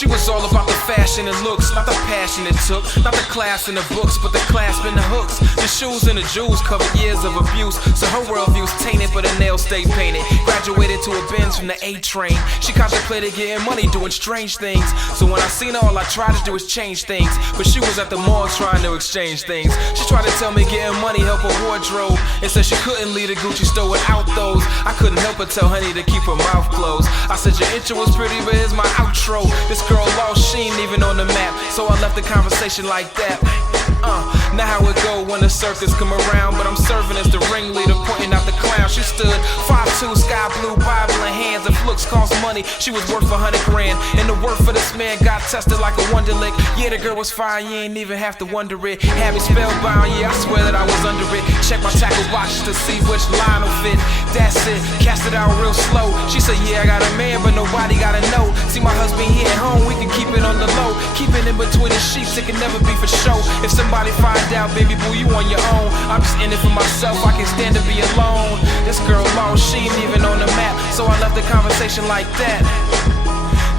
She was all about the fashion and looks, not the passion it took, not the class in the books, but the clasp in the hooks. The shoes and the jewels covered years of abuse, so her worldview's tainted, but her nails stay painted. Graduated to a Benz from the A train. She contemplated getting money, doing strange things. So when I seen her, all I tried to do was change things. But she was at the mall trying to exchange things. She tried to tell me getting money help her wardrobe, and said she couldn't leave the Gucci store without those. I couldn't help but tell honey to keep her mouth closed. I said your intro was pretty, but here's my outro. This girl lost, she ain't even on the map, so I left the conversation like that. Now how it go when the circus come around, but I'm serving as the ringleader, pointing out the clown. She stood 5'2", sky blue, Bible in hands. If looks cost money, she was worth 100 grand. And the worth for this man got tested like a Wonderlick. Yeah, the girl was fine, you ain't even have to wonder it. Had me spellbound, yeah, I swear that I was under it. Check my tackle boxes to see which line will fit. That's it, cast it out real slow. She said, yeah, I got a man, but nobody gotta know. See my husband here at home, we can keep it on the low. Keep it in between the sheets, it can never be for show. If somebody find out, baby boo, you on your own. I'm just in it for myself, I can't stand to be alone. This girl lost, she ain't even on the map, so I left the conversation like that.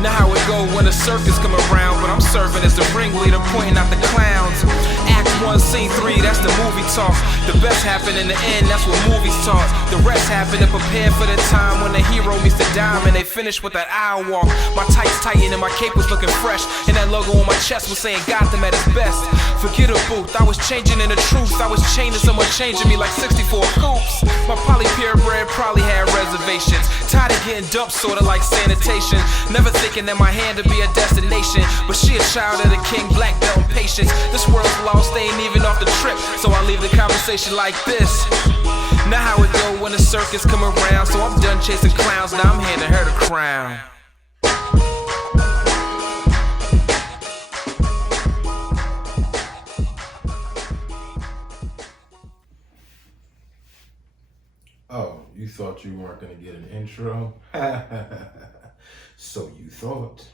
Now how it go when the circus come around, but I'm serving as the ringleader, pointing out the clowns. Act 1, scene 3, that's the movie talk. The best happen in the end, that's what movies taught. The rest happen to prepare for the time when the hero meets the dime and they finish with that aisle walk. My tights tightened and my cape was looking fresh, and that logo on my chest was saying Gotham at its best. Forget a booth, I was changing in the truth. I was chaining someone changing me like 64 coops. My poly purebred probably had reservations. Tired of getting dumped, sorta like sanitation. Never thinking that my hand would be a destination, but she a child of the king, black belt and patience. This world's lost, they ain't even off the trip, so I leave the conversation like this. Now how it go when the circus come around, so I'm done chasing clowns, now I'm handing her the crown. Oh, you thought you weren't gonna get an intro? So you thought.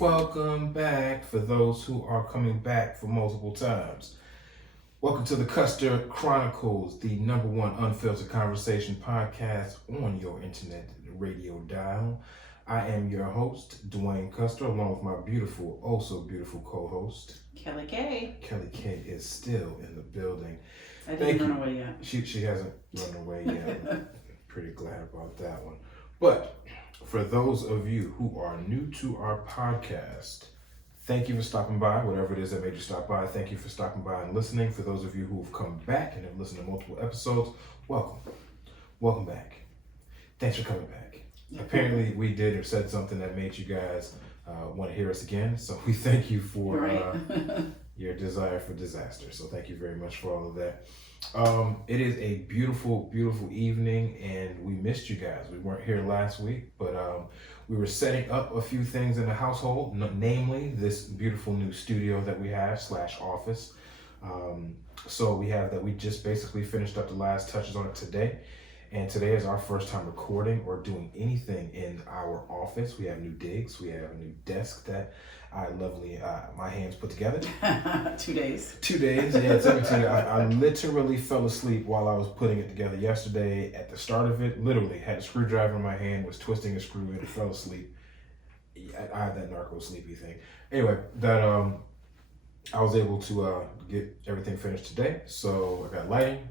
Welcome back for those who are coming back for multiple times. Welcome to the Custer Chronicles, the #1 unfiltered conversation podcast on your internet radio dial. I am your host, Dwayne Custer, along with my beautiful, oh so beautiful co-host, Kelly K. Kelly K is still in the building. I didn't run away yet. She hasn't run away yet. I'm pretty glad about that one. But for those of you who are new to our podcast, thank you for stopping by, whatever it is that made you stop by. Thank you for stopping by and listening. For those of you who have come back and have listened to multiple episodes, welcome. Welcome back. Thanks for coming back. Apparently we did or said something that made you guys want to hear us again. So we thank you for your desire for disaster. So thank you very much for all of that. It is a beautiful, beautiful evening, and we missed you guys. We weren't here last week, but we were setting up a few things in the household, namely this beautiful new studio that we have / office. So we have that. We just basically finished up the last touches on it today, and today is our first time recording or doing anything in our office. We have new digs. We have a new desk that my hands put together. 2 days. 2 days, yeah, it's everything. I literally fell asleep while I was putting it together yesterday. At the start of it, literally had a screwdriver in my hand, was twisting a screw and fell asleep. I have that narco sleepy thing. Anyway, that I was able to get everything finished today. So I got lighting,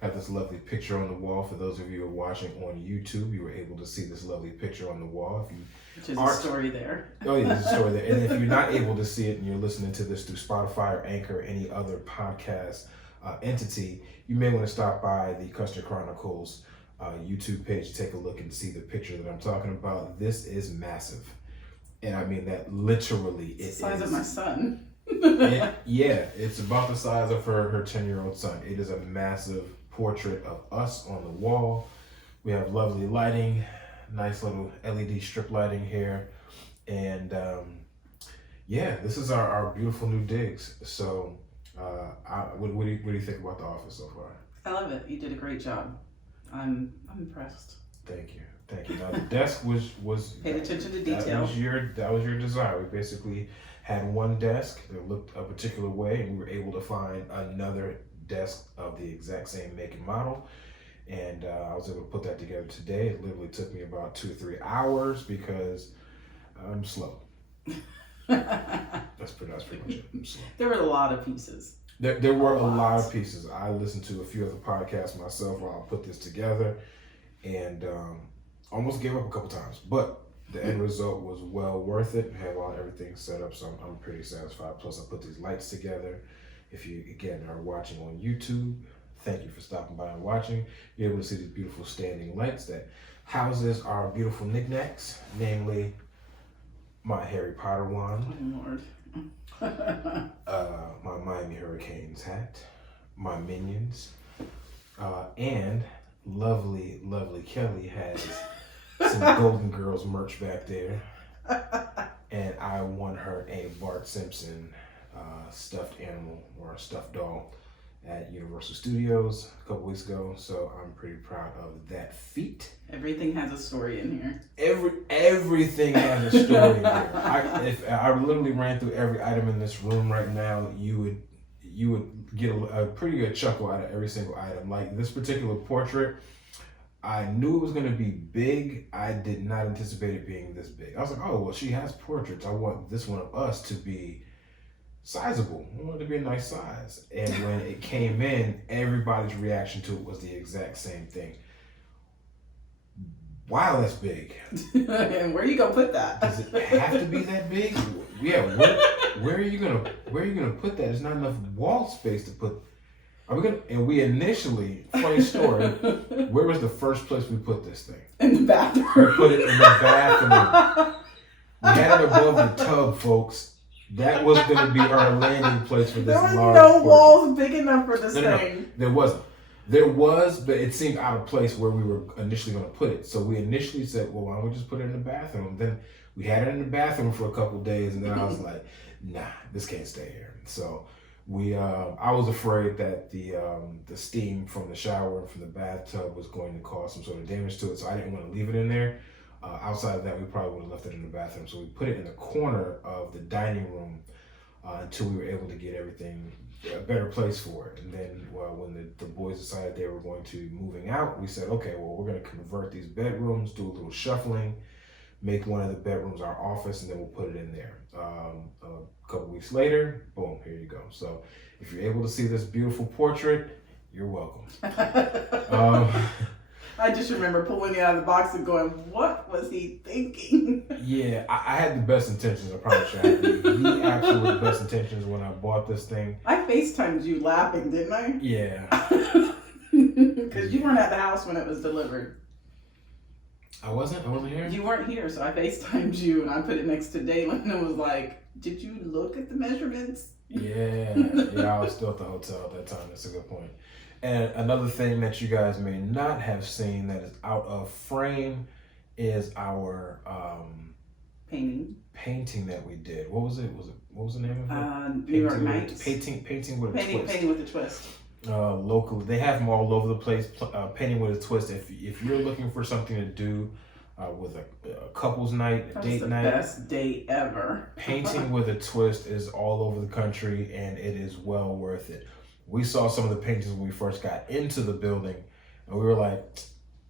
have this lovely picture on the wall. For those of you who are watching on YouTube, you were able to see this lovely picture on the wall. Which is a story there. Oh yeah, there's a story there. And if you're not able to see it and you're listening to this through Spotify or Anchor or any other podcast entity, you may want to stop by the Custer Chronicles YouTube page to take a look and see the picture that I'm talking about. This is massive. And I mean that literally. It's the size of my son. It's about the size of her 10-year-old son. It is a massive portrait of us on the wall. We have lovely lighting, nice little LED strip lighting here. And yeah, this is our beautiful new digs. So what do you think about the office so far? I love it. You did a great job. I'm impressed. Thank you. Now the desk was Paid attention to detail. That was your desire. We basically had one desk that looked a particular way, and we were able to find another desk of the exact same make and model. And I was able to put that together today. It literally took me about 2 or 3 hours because I'm slow. That's pretty much it. I'm slow. There were a lot of pieces. There were a lot of pieces. I listened to a few other podcasts myself while I put this together, and almost gave up a couple times. But the end result was well worth it. I have everything set up, so I'm pretty satisfied. Plus, I put these lights together. If you, again, are watching on YouTube, thank you for stopping by and watching. You're able to see these beautiful standing lights that houses our beautiful knickknacks, namely my Harry Potter wand, Oh, Lord. my Miami Hurricanes hat, my Minions, and lovely Kelly has some Golden Girls merch back there. And I won her a Bart Simpson stuffed animal or a stuffed doll at Universal Studios a couple weeks ago, so I'm pretty proud of that feat. Everything has a story in here. Everything has a story here. If I literally ran through every item in this room right now, you would get a pretty good chuckle out of every single item. Like this particular portrait, I knew it was going to be big. I did not anticipate it being this big. I was like, oh, well, she has portraits. I want this one of us to be sizable. I want it to be a nice size. And when it came in, everybody's reaction to it was the exact same thing. Wow, that's big. And where you gonna put that? Does it have to be that big? Yeah. Where are you gonna put that? There's not enough wall space to put. Are we gonna? And we initially, funny story. Where was the first place we put this thing? In the bathroom. We put it in the bathroom. We had it above the tub, folks. That was going to be our landing place for this There was large no portrait. walls big enough for this No, thing. there wasn't. There was, but it seemed out of place where we were initially going to put it. So we initially said, well, why don't we just put it in the bathroom? Then we had it in the bathroom for a couple of days, and then I was like, nah, this can't stay here. So I was afraid that the steam from the shower and from the bathtub was going to cause some sort of damage to it, so I didn't want to leave it in there. Outside of that, we probably would have left it in the bathroom. So we put it in the corner of the dining room until we were able to get everything a better place for it. And then when the boys decided they were going to be moving out, we said, okay, well, we're going to convert these bedrooms, do a little shuffling, make one of the bedrooms our office, and then we'll put it in there. A couple weeks later, boom, here you go. So if you're able to see this beautiful portrait, you're welcome. I just remember pulling it out of the box and going, what was he thinking? Yeah, I had the best intentions, I promise you. I had the absolute best intentions when I bought this thing. I FaceTimed you laughing, didn't I? Yeah. Because you weren't at the house when it was delivered. I wasn't here? You weren't here, so I FaceTimed you and I put it next to Dalen and was like, did you look at the measurements? Yeah, I was still at the hotel at that time. That's a good point. And another thing that you guys may not have seen that is out of frame is our painting that we did. What was it? What was the name of it? New York Nights. Painting with a twist. Painting with a twist. Locally, they have them all over the place. Painting with a twist. If you're looking for something to do with a couple's night, a date night, best date ever. Painting with a twist is all over the country, and it is well worth it. We saw some of the paintings when we first got into the building, and we were like,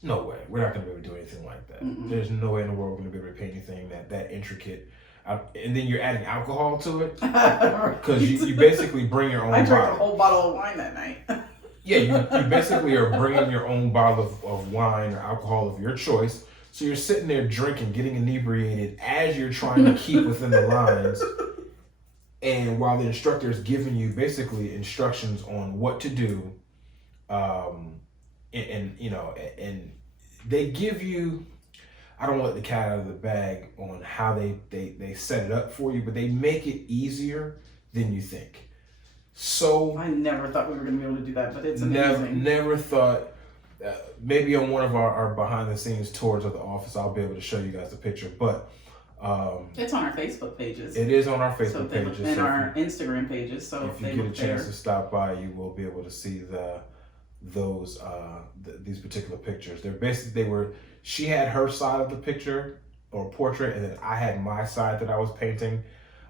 no way, we're not going to be able to do anything like that. Mm-mm. There's no way in the world we're going to be able to paint anything that intricate. And then you're adding alcohol to it, because you basically bring your own bottle. I drank a whole bottle of wine that night. Yeah, you basically are bringing your own bottle of wine or alcohol of your choice. So you're sitting there drinking, getting inebriated as you're trying to keep within the lines. And while the instructor is giving you basically instructions on what to do, and they give you, I don't want to let the cat out of the bag on how they set it up for you, but they make it easier than you think. So I never thought we were going to be able to do that, but it's amazing. Never thought maybe on one of our behind the scenes tours of the office, I'll be able to show you guys the picture. But it's on our Facebook pages. It is on our Facebook pages and our Instagram pages. So if you get a chance to stop by, you will be able to see these particular pictures. She had her side of the picture or portrait, and then I had my side that I was painting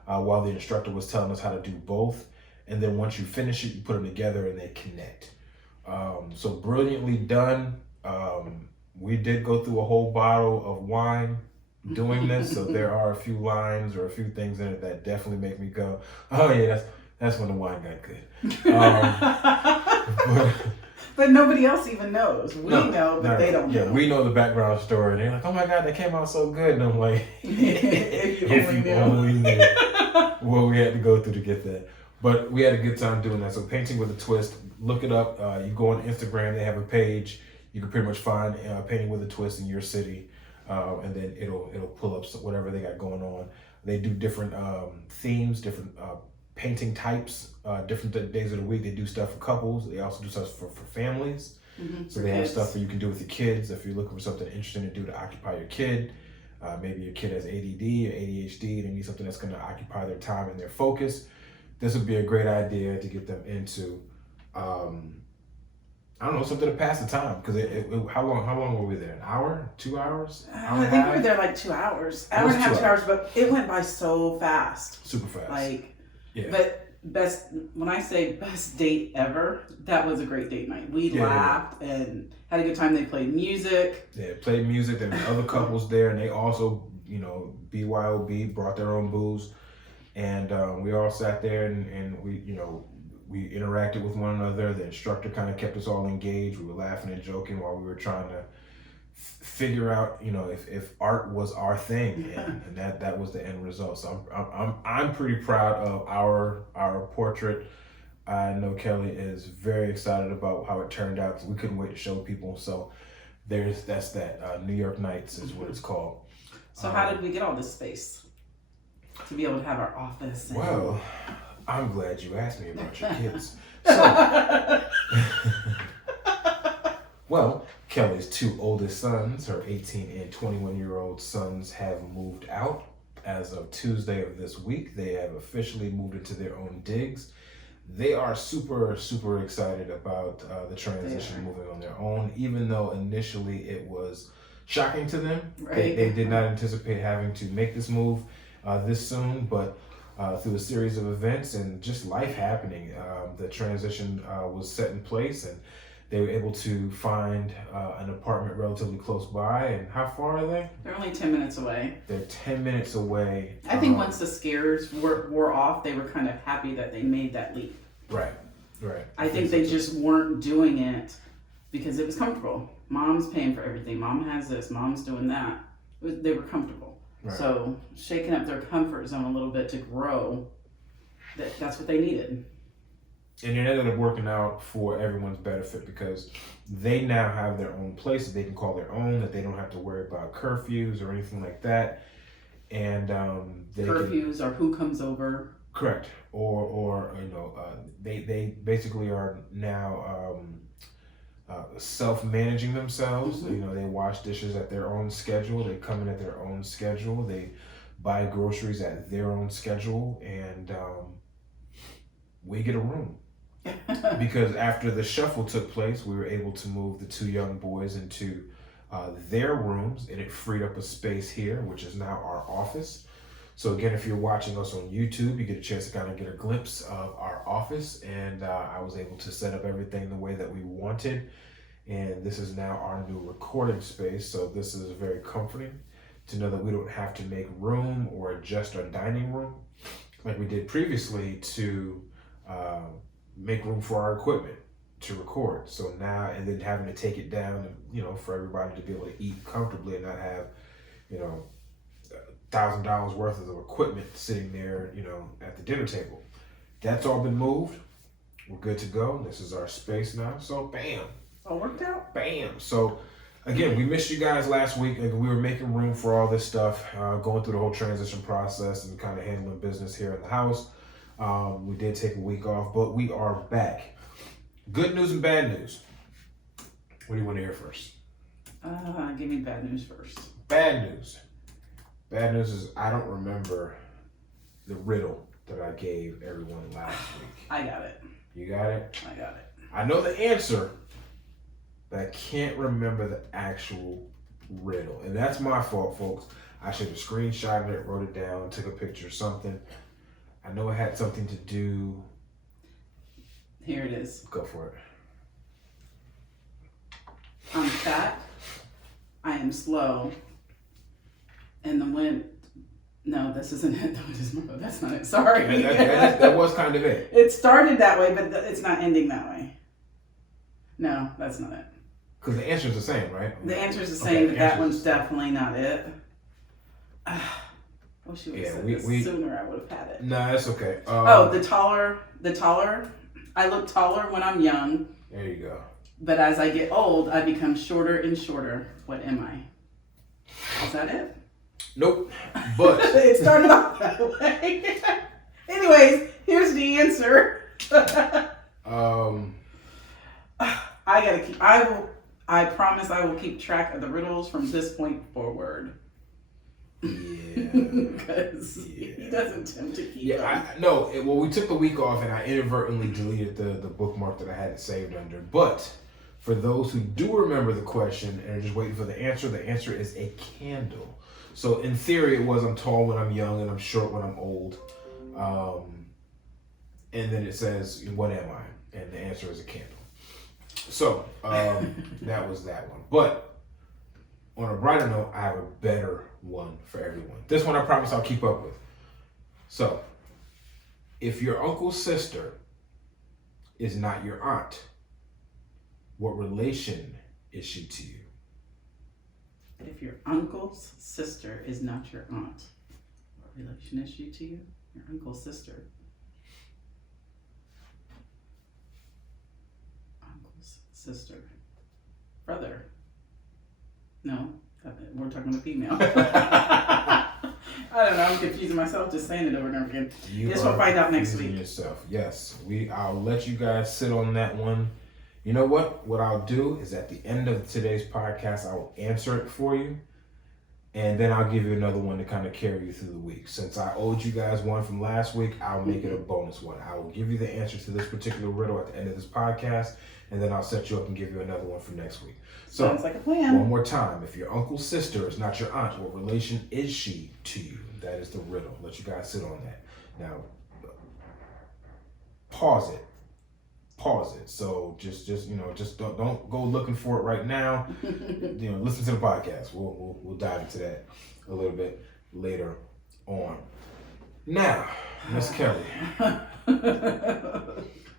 while the instructor was telling us how to do both. And then once you finish it, you put them together and they connect. So brilliantly done. We did go through a whole bottle of wine doing this, so there are a few lines or a few things in it that definitely make me go, oh yeah, that's when the wine got good. But nobody else even knows. We know, but they don't know. Yeah, we know the background story, and they're like, oh my God, that came out so good. And I'm like, if you only knew what we had to go through to get that. But we had a good time doing that. So Painting with a Twist, look it up. You go on Instagram, they have a page. You can pretty much find Painting with a Twist in your city. And then it'll pull up whatever they got going on. They do different themes, different painting types, different days of the week. They do stuff for couples. They also do stuff for families. So they have stuff that you can do with your kids if you're looking for something interesting to do to occupy your kid. Maybe your kid has ADD or ADHD. They need something that's going to occupy their time and their focus. This would be a great idea to get them into. I don't know, something to pass the time. Because how long were we there? An hour? 2 hours? I think we were there like 2 hours. Hour and a half, 2 hours, but it went by so fast. Super fast. But when I say best date ever, that was a great date night. We laughed and had a good time. They played music. Yeah, played music. There were other couples there, and they also, BYOB brought their own booze. And we all sat there and we interacted with one another. The instructor kind of kept us all engaged. We were laughing and joking while we were trying to figure out, if art was our thing, and that was the end result. So I'm pretty proud of our portrait. I know Kelly is very excited about how it turned out. We couldn't wait to show people. So that's that. New York Nights is what it's called. So how did we get all this space to be able to have our office? Well, I'm glad you asked me about your kids. So, well, Kelly's two oldest sons, her 18 and 21-year-old sons, have moved out. As of Tuesday of this week, they have officially moved into their own digs. They are super, super excited about the transition, moving on their own, even though initially it was shocking to them. Right. They did not anticipate having to make this move this soon, but through a series of events and just life happening, the transition was set in place, and they were able to find an apartment relatively close by. And how far are they? They're only 10 minutes away. They're 10 minutes away. I think once the scares wore off, they were kind of happy that they made that leap. Right. I think they just weren't doing it because it was comfortable. Mom's paying for everything. Mom has this. Mom's doing that. They were comfortable. Right. So shaking up their comfort zone a little bit to grow, that's what they needed. And it ended up working out for everyone's benefit because they now have their own place that they can call their own, that they don't have to worry about curfews or anything like that. And curfews or who comes over. Correct. Or they basically are now self-managing themselves. Mm-hmm. They wash dishes at their own schedule. They come in at their own schedule. They buy groceries at their own schedule, and we get a room. Because after the shuffle took place, we were able to move the two young boys into their rooms, and it freed up a space here, which is now our office. So again, if you're watching us on YouTube, you get a chance to kind of get a glimpse of our office, and I was able to set up everything the way that we wanted. And this is now our new recording space. So this is very comforting to know that we don't have to make room or adjust our dining room like we did previously to make room for our equipment to record. So now, and then having to take it down, for everybody to be able to eat comfortably and not have, $1,000 worth of equipment sitting there, at the dinner table. That's all been moved. We're good to go. This is our space now. So bam. All worked out. Bam. So again, we missed you guys last week. We were making room for all this stuff, going through the whole transition process and kind of handling business here in the house. We did take a week off, but we are back. Good news and bad news. What do you want to hear first? Give me bad news first. Bad news. Bad news is I don't remember the riddle that I gave everyone last week. I got it. You got it? I got it. I know the answer, but I can't remember the actual riddle. And that's my fault, folks. I should have screenshotted it, wrote it down, took a picture or something. I know it had something to do. Here it is. Go for it. I'm fat. I am slow. And the wind. No, this isn't it. That's not it. Sorry. That was kind of it. It started that way, but it's not ending that way. No, that's not it. Because the answer is the same, right? The answer is the same, but that one's definitely not it. Wish you would have said this sooner. I would have had it. No, that's okay. The taller. I look taller when I'm young. There you go. But as I get old, I become shorter and shorter. What am I? Is that it? Nope. But it started off that way. Anyways, here's the answer. I promise I will keep track of the riddles from this point forward. Yeah. Because he doesn't tend to keep them. We took the week off and I inadvertently deleted the bookmark that I had it saved under. But for those who do remember the question and are just waiting for the answer is a candle. So in theory it was I'm tall when I'm young and I'm short when I'm old. And then it says, what am I? And the answer is a candle. So that was that one. But on a brighter note, I have a better one for everyone. This one I promise I'll keep up with. So, if your uncle's sister is not your aunt, what relation is she to you? If your uncle's sister is not your aunt, what relation is she to you? Your uncle's sister. Uncle's sister. Brother. No, we're talking about female. I don't know. I'm confusing myself just saying it over and over again. Guess we'll find out next week. Yourself. Yes, I'll let you guys sit on that one. You know what? What I'll do is at the end of today's podcast, I will answer it for you, and then I'll give you another one to kind of carry you through the week. Since I owed you guys one from last week, I'll make it a bonus one. I will give you the answer to this particular riddle at the end of this podcast, and then I'll set you up and give you another one for next week. So, sounds like a plan. One more time. If your uncle's sister is not your aunt, what relation is she to you? That is the riddle. Let you guys sit on that. Now, pause it. So just don't go looking for it right now. Listen to the podcast. We'll dive into that a little bit later on. Now, Miss Kelly,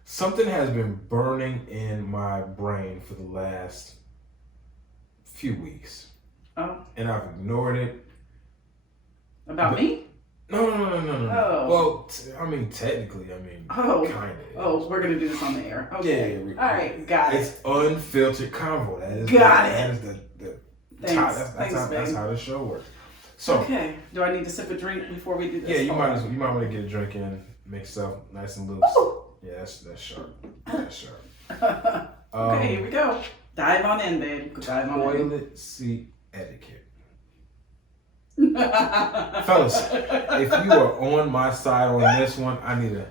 something has been burning in my brain for the last few weeks. Oh. And I've ignored it. About me? No. Oh. Well, technically, kind of. Oh, we're going to do this on the air. Okay. Yeah. All right, got it. It's unfiltered convo. That is the Thanks. That's how the show works. So. Okay. Do I need to sip a drink before we do this? Yeah, you might want to get a drink in, make yourself nice and loose. Ooh. Yeah, that's sharp. That's sharp. Okay, here we go. Dive on in, babe. Dive on in. Toilet seat etiquette. Fellas, if you are on my side on this one, I need a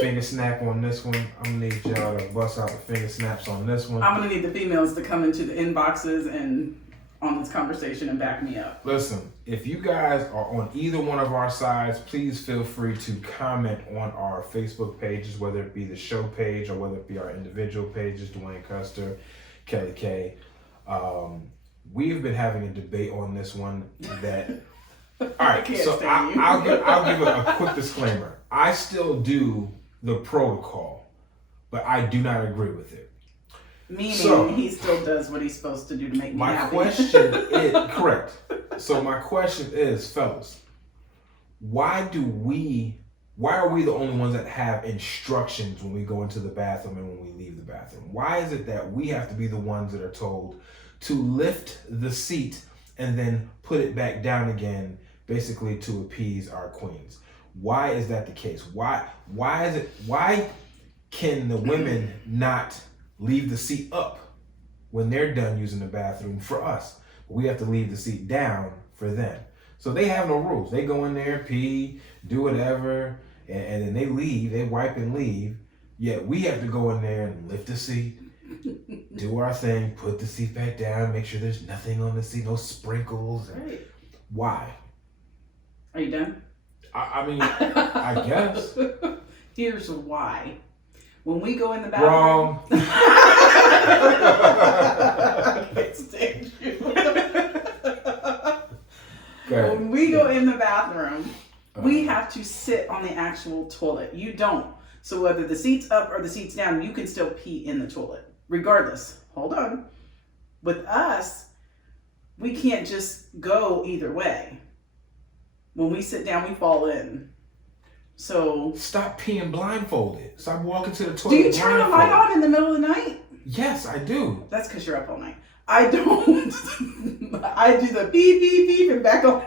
finger snap on this one. I'm gonna need y'all to bust out the finger snaps on this one. I'm gonna need the females to come into the inboxes and on this conversation and back me up. Listen, if you guys are on either one of our sides, please feel free to comment on our Facebook pages, whether it be the show page or whether it be our individual pages, Dwayne Custer, Kelly K. We've been having a debate on this one that. All right, so I'll give a quick disclaimer. I still do the protocol, but I do not agree with it. Meaning he still does what he's supposed to do to make me happy. My question is correct. So my question is, fellas, why are we the only ones that have instructions when we go into the bathroom and when we leave the bathroom? Why is it that we have to be the ones that are told to lift the seat and then put it back down again, basically to appease our queens? Why is that the case? Why can the women not leave the seat up when they're done using the bathroom for us. We have to leave the seat down for them. So they have no rules. They go in there, pee, do whatever, and then they leave. They wipe and leave. Yet we have to go in there and lift the seat, do our thing, put the seat back down, make sure there's nothing on the seat, no sprinkles. Right. Why? Are you done? I mean, I guess. Here's why. When we go in the bathroom. Wrong. I can't stand you. When we go in the bathroom, we have to sit on the actual toilet. You don't. So whether the seat's up or the seat's down, you can still pee in the toilet. Regardless. Hold on. With us, we can't just go either way. When we sit down, we fall in. So stop peeing blindfolded. Stop walking to the toilet. Do you turn the light on in the middle of the night? Yes, I do. That's because you're up all night. I don't. I do the beep, beep, beep, and back on.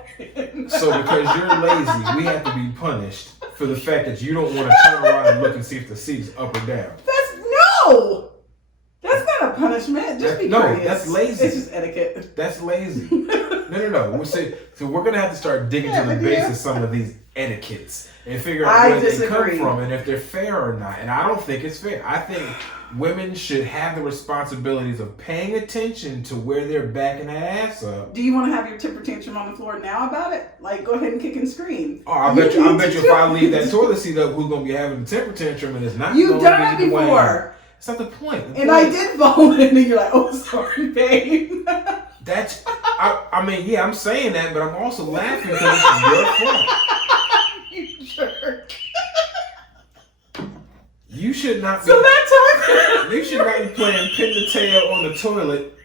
So because you're lazy, we have to be punished for the fact that you don't want to turn around and look and see if the seat's up or down. No! That's not a punishment. Just be curious. No, that's lazy. It's just etiquette. That's lazy. No. So we're gonna have to start digging to the base of some of these etiquettes and figure out where they come from and if they're fair or not. And I don't think it's fair. I think women should have the responsibilities of paying attention to where they're backing that ass up. Do you want to have your temper tantrum on the floor now about it? Like, go ahead and kick and scream. Oh, I bet you if I leave that toilet seat up, who's gonna be having a temper tantrum and it's not. You've done it before. It's not the point. I did fall in, and you're like, "Oh, sorry, babe." That's. I mean, yeah, I'm saying that, but I'm also laughing because it's your fault. You jerk. You should not be. So that time. You should not be playing pin the tail on the toilet,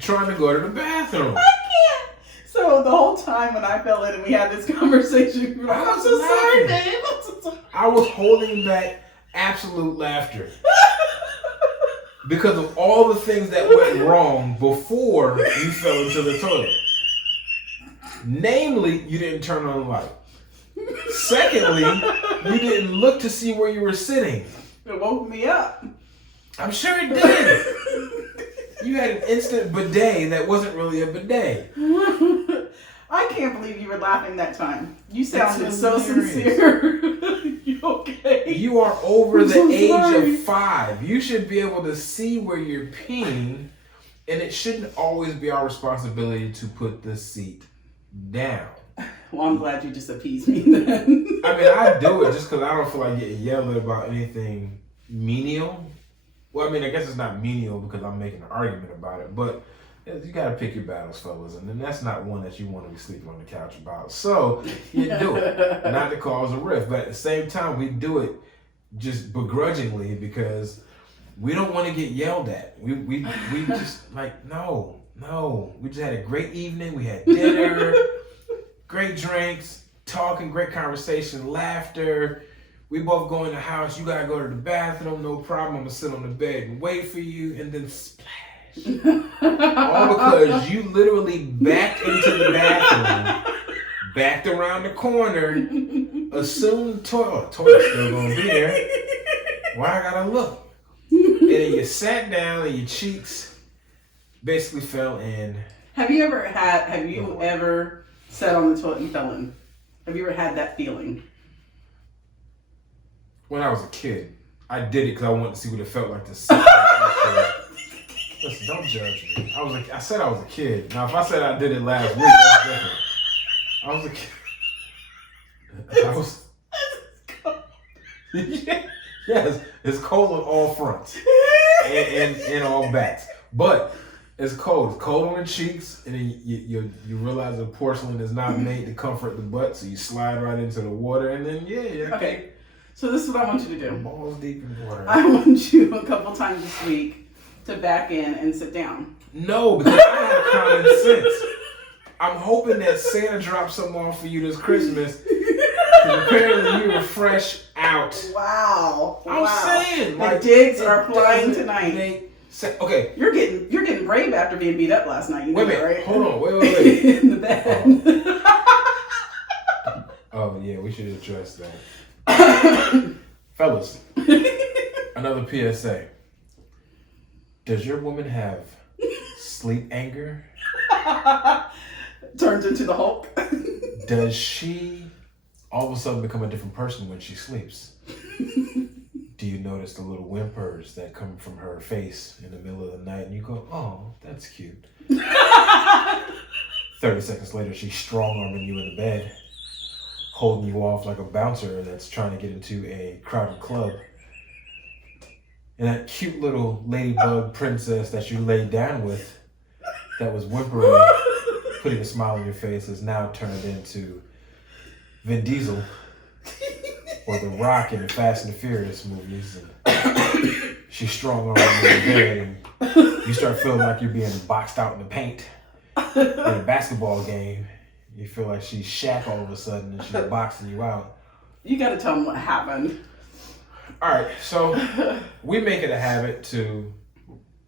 trying to go to the bathroom. I can't. So the whole time when I fell in and we had this conversation, you're like, I'm so sorry, babe. I'm so sorry. I was holding back absolute laughter because of all the things that went wrong before you fell into the toilet. Namely, you didn't turn on the light. Secondly, you didn't look to see where you were sitting. It woke me up. I'm sure it did. You had an instant bidet that wasn't really a bidet. I can't believe you were laughing that time. You sounded so sincere. You okay? You are over the age of 5. You should be able to see where you're peeing, and it shouldn't always be our responsibility to put the seat down. Well, I'm glad you just appeased me then. I mean, I do it just because I don't feel like getting yelled at about anything menial. Well, I mean, I guess it's not menial because I'm making an argument about it, but you got to pick your battles, fellas, and then that's not one that you want to be sleeping on the couch about. So you do it, not to cause a rift, but at the same time, we do it just begrudgingly because we don't want to get yelled at. We just like no. We just had a great evening. We had dinner, great drinks, talking, great conversation, laughter. We both go in the house. You gotta go to the bathroom, no problem. I'm gonna sit on the bed and wait for you, and then splash. All because you literally backed into the bathroom, backed around the corner, assumed toilet's still gonna be there. Why I gotta look? And then you sat down and your cheeks basically fell in. Have you ever sat on the toilet and fell in? Have you ever had that feeling? When I was a kid, I did it because I wanted to see what it felt like to sit. Listen, don't judge me. I said I was a kid. Now, if I said I did it last week, that's different. I was a kid. Yes, it's cold on all fronts and all backs. But it's cold. It's cold on the cheeks, and then you realize the porcelain is not made to comfort the butt, so you slide right into the water, and then Okay. So this is what I want you to do. Balls deep in water. I want you a couple times this week to back in and sit down. No, because I have common sense. I'm hoping that Santa drops something off for you this Christmas. Because apparently you were fresh out. Wow. I'm saying. The digs are flying tonight. Okay. You're getting brave after being beat up last night. You wait a know minute. That, right? Hold on. Wait. In the bed. Oh, yeah. We should address that. Fellas, another PSA. Does your woman have sleep anger? Turns into the Hulk. Does she all of a sudden become a different person when she sleeps? Do you notice the little whimpers that come from her face in the middle of the night and you go, oh, that's cute. 30 seconds later, she's strong-arming you in the bed, holding you off like a bouncer that's trying to get into a crowded club. And that cute little ladybug princess that you laid down with that was whimpering, putting a smile on your face, is now turned into Vin Diesel or The Rock in the Fast and the Furious movies. And she's strong-arming you in the bed and you start feeling like you're being boxed out in the paint. In a basketball game, you feel like she's Shaq all of a sudden and she's boxing you out. You gotta tell them what happened. Alright, so we make it a habit to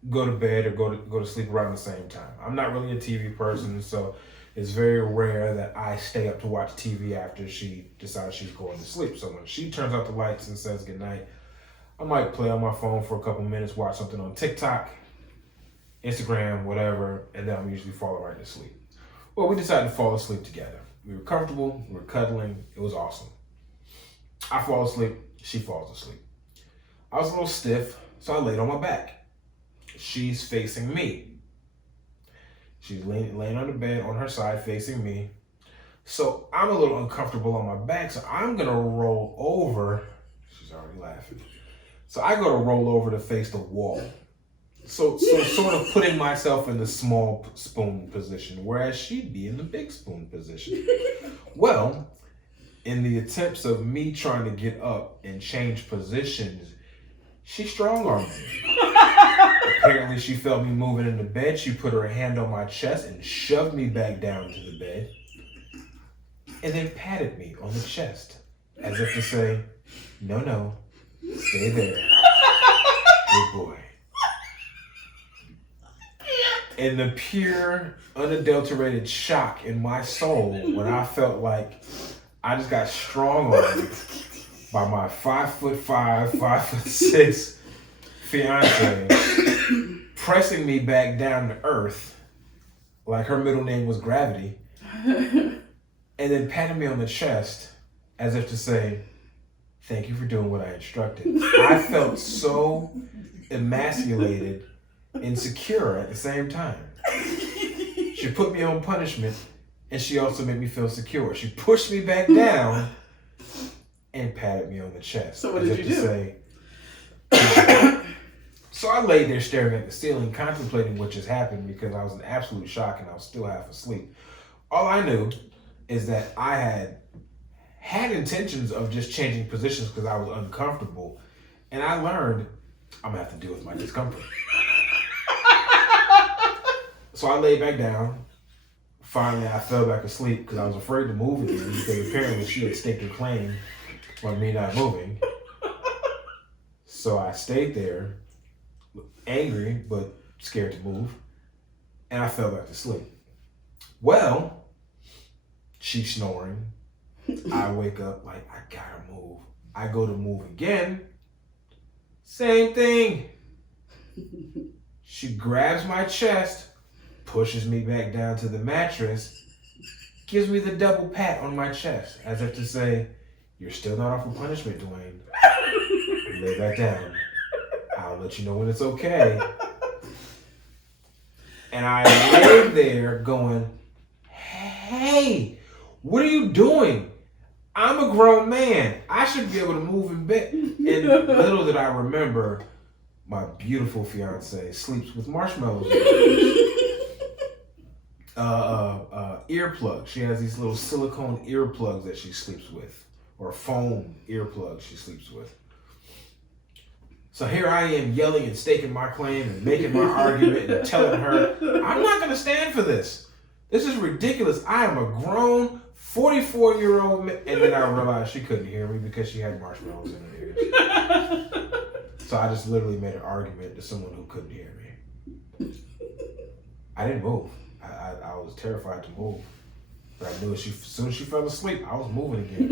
go to bed or go to sleep around the same time. I'm not really a TV person, so it's very rare that I stay up to watch TV after she decides she's going to sleep. So when she turns out the lights and says goodnight, I might play on my phone for a couple minutes, watch something on TikTok, Instagram, whatever, and then I'm usually falling right to sleep. Well, we decided to fall asleep together. We were comfortable, we were cuddling, it was awesome. I fall asleep, she falls asleep. I was a little stiff, so I laid on my back. She's facing me. She's laying on the bed on her side facing me. So I'm a little uncomfortable on my back, so I'm gonna roll over. She's already laughing. So I go to roll over to face the wall. So sort of putting myself in the small spoon position, whereas she'd be in the big spoon position. Well, in the attempts of me trying to get up and change positions, she strong-armed me. Apparently she felt me moving in the bed. She put her hand on my chest and shoved me back down to the bed and then patted me on the chest as if to say, no, stay there. Good boy. And the pure, unadulterated shock in my soul when I felt like I just got strong-armed by my 5'5", 5'6" fiance, pressing me back down to earth, like her middle name was Gravity, and then patting me on the chest as if to say, thank you for doing what I instructed. I felt so emasculated, insecure at the same time. She put me on punishment and she also made me feel secure. She pushed me back down and patted me on the chest. So what did you do? So I laid there staring at the ceiling, contemplating what just happened because I was in absolute shock and I was still half asleep. All I knew is that I had intentions of just changing positions because I was uncomfortable. And I learned I'm gonna have to deal with my discomfort. So I laid back down. Finally, I fell back asleep because I was afraid to move again because apparently she had staked her claim on me not moving. So I stayed there, angry but scared to move, and I fell back to sleep. Well, she's snoring. I wake up like, I gotta move. I go to move again. Same thing. She grabs my chest, pushes me back down to the mattress, gives me the double pat on my chest, as if to say, you're still not off of punishment, Dwayne. Lay back down. I'll let you know when it's okay. And I lay there going, hey, what are you doing? I'm a grown man. I should be able to move in bed. And little did I remember, my beautiful fiance sleeps with marshmallows. Earplugs. She has these little silicone earplugs that she sleeps with, or foam earplugs she sleeps with. So here I am yelling and staking my claim and making my argument and telling her, I'm not going to stand for this. This is ridiculous. I am a grown 44-year-old man. And then I realized she couldn't hear me because she had marshmallows in her ears. So I just literally made an argument to someone who couldn't hear me. I didn't move. I was terrified to move. But I knew as soon as she fell asleep, I was moving again.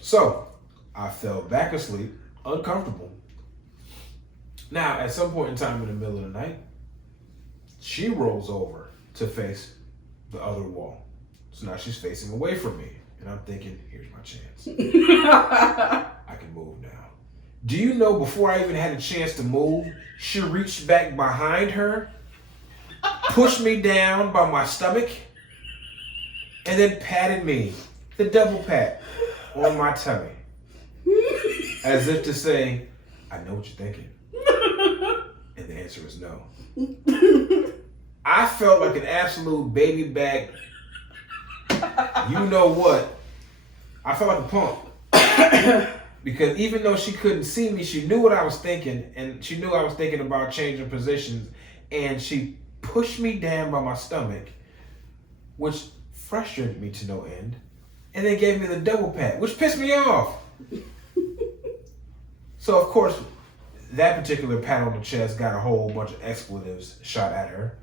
So I fell back asleep, uncomfortable. Now, at some point in time in the middle of the night, she rolls over to face the other wall. So now she's facing away from me. And I'm thinking, here's my chance. I can move now. Do you know, before I even had a chance to move, she reached back behind her, pushed me down by my stomach, and then patted me, the double pat, on my tummy. As if to say, I know what you're thinking. And the answer is no. I felt like an absolute baby back. You know what? I felt like a punk. Because even though she couldn't see me, she knew what I was thinking. And she knew I was thinking about changing positions. And she pushed me down by my stomach, which frustrated me to no end. And then gave me the double pat, which pissed me off. So, of course, that particular pat on the chest got a whole bunch of expletives shot at her.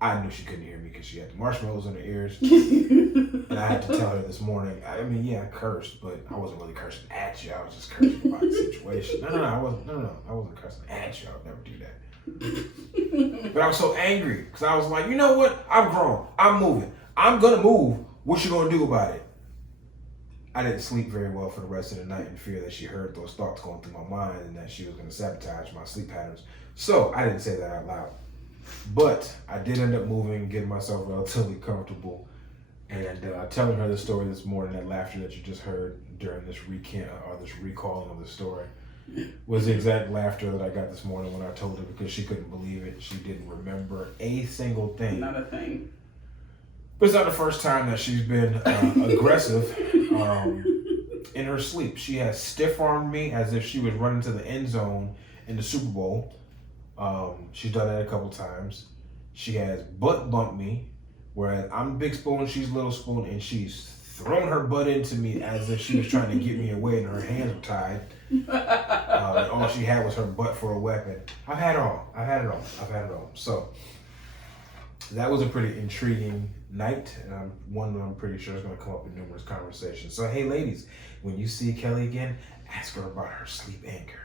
I knew she couldn't hear me because she had the marshmallows in her ears. And I had to tell her this morning, I mean, yeah, I cursed, but I wasn't really cursing at you. I was just cursing about the situation. I wasn't cursing at you. I would never do that. But I was so angry because I was like, you know what? I'm grown. I'm moving. I'm going to move. What you going to do about it? I didn't sleep very well for the rest of the night in fear that she heard those thoughts going through my mind and that she was going to sabotage my sleep patterns. So I didn't say that out loud. But I did end up moving, getting myself relatively comfortable, and telling her the story this morning. That laughter that you just heard during this recant or this recalling of the story was the exact laughter that I got this morning when I told her, because she couldn't believe it. She didn't remember a single thing. Not a thing. But it's not the first time that she's been aggressive in her sleep. She has stiff-armed me as if she was running to the end zone in the Super Bowl. She's done that a couple times. She has butt bumped me, whereas I'm Big Spoon, she's Little Spoon, and she's thrown her butt into me as if she was trying to get me away and her hands were tied. And all she had was her butt for a weapon. I've had it all. So that was a pretty intriguing night, and one that I'm pretty sure is going to come up in numerous conversations. So hey, ladies, when you see Kelly again, ask her about her sleep anger.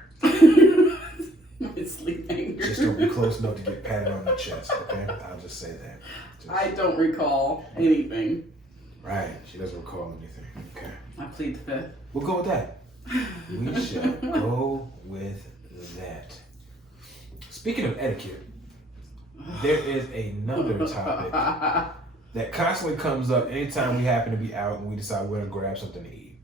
My sleep anger. Just don't be close enough to get patted on the chest, okay? I'll just say that. I don't recall anything. Right, she doesn't recall anything. Okay. I plead the fifth. We'll go with that. We shall go with that. Speaking of etiquette, there is another topic that constantly comes up anytime we happen to be out and we decide we're going to grab something to eat.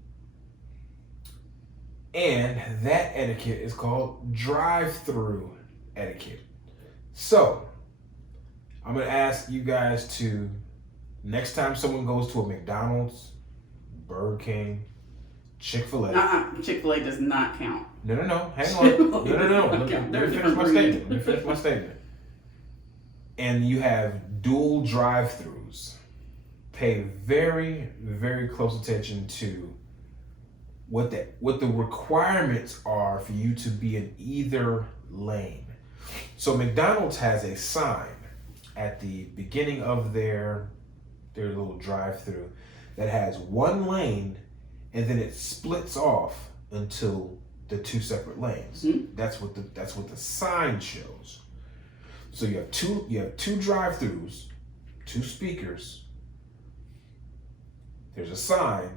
And that etiquette is called drive-thru etiquette. So, I'm going to ask you guys to, next time someone goes to a McDonald's, Burger King, Chick-fil-A. Chick-fil-A does not count. No. Hang on. No. Let me finish my statement. And you have dual drive-thrus. Pay very, very close attention to what the requirements are for you to be in either lane. So McDonald's has a sign at the beginning of their little drive-thru that has one lane, and then it splits off until the two separate lanes. Mm-hmm. That's what the sign shows. So you have two drive-thrus, two speakers. There's a sign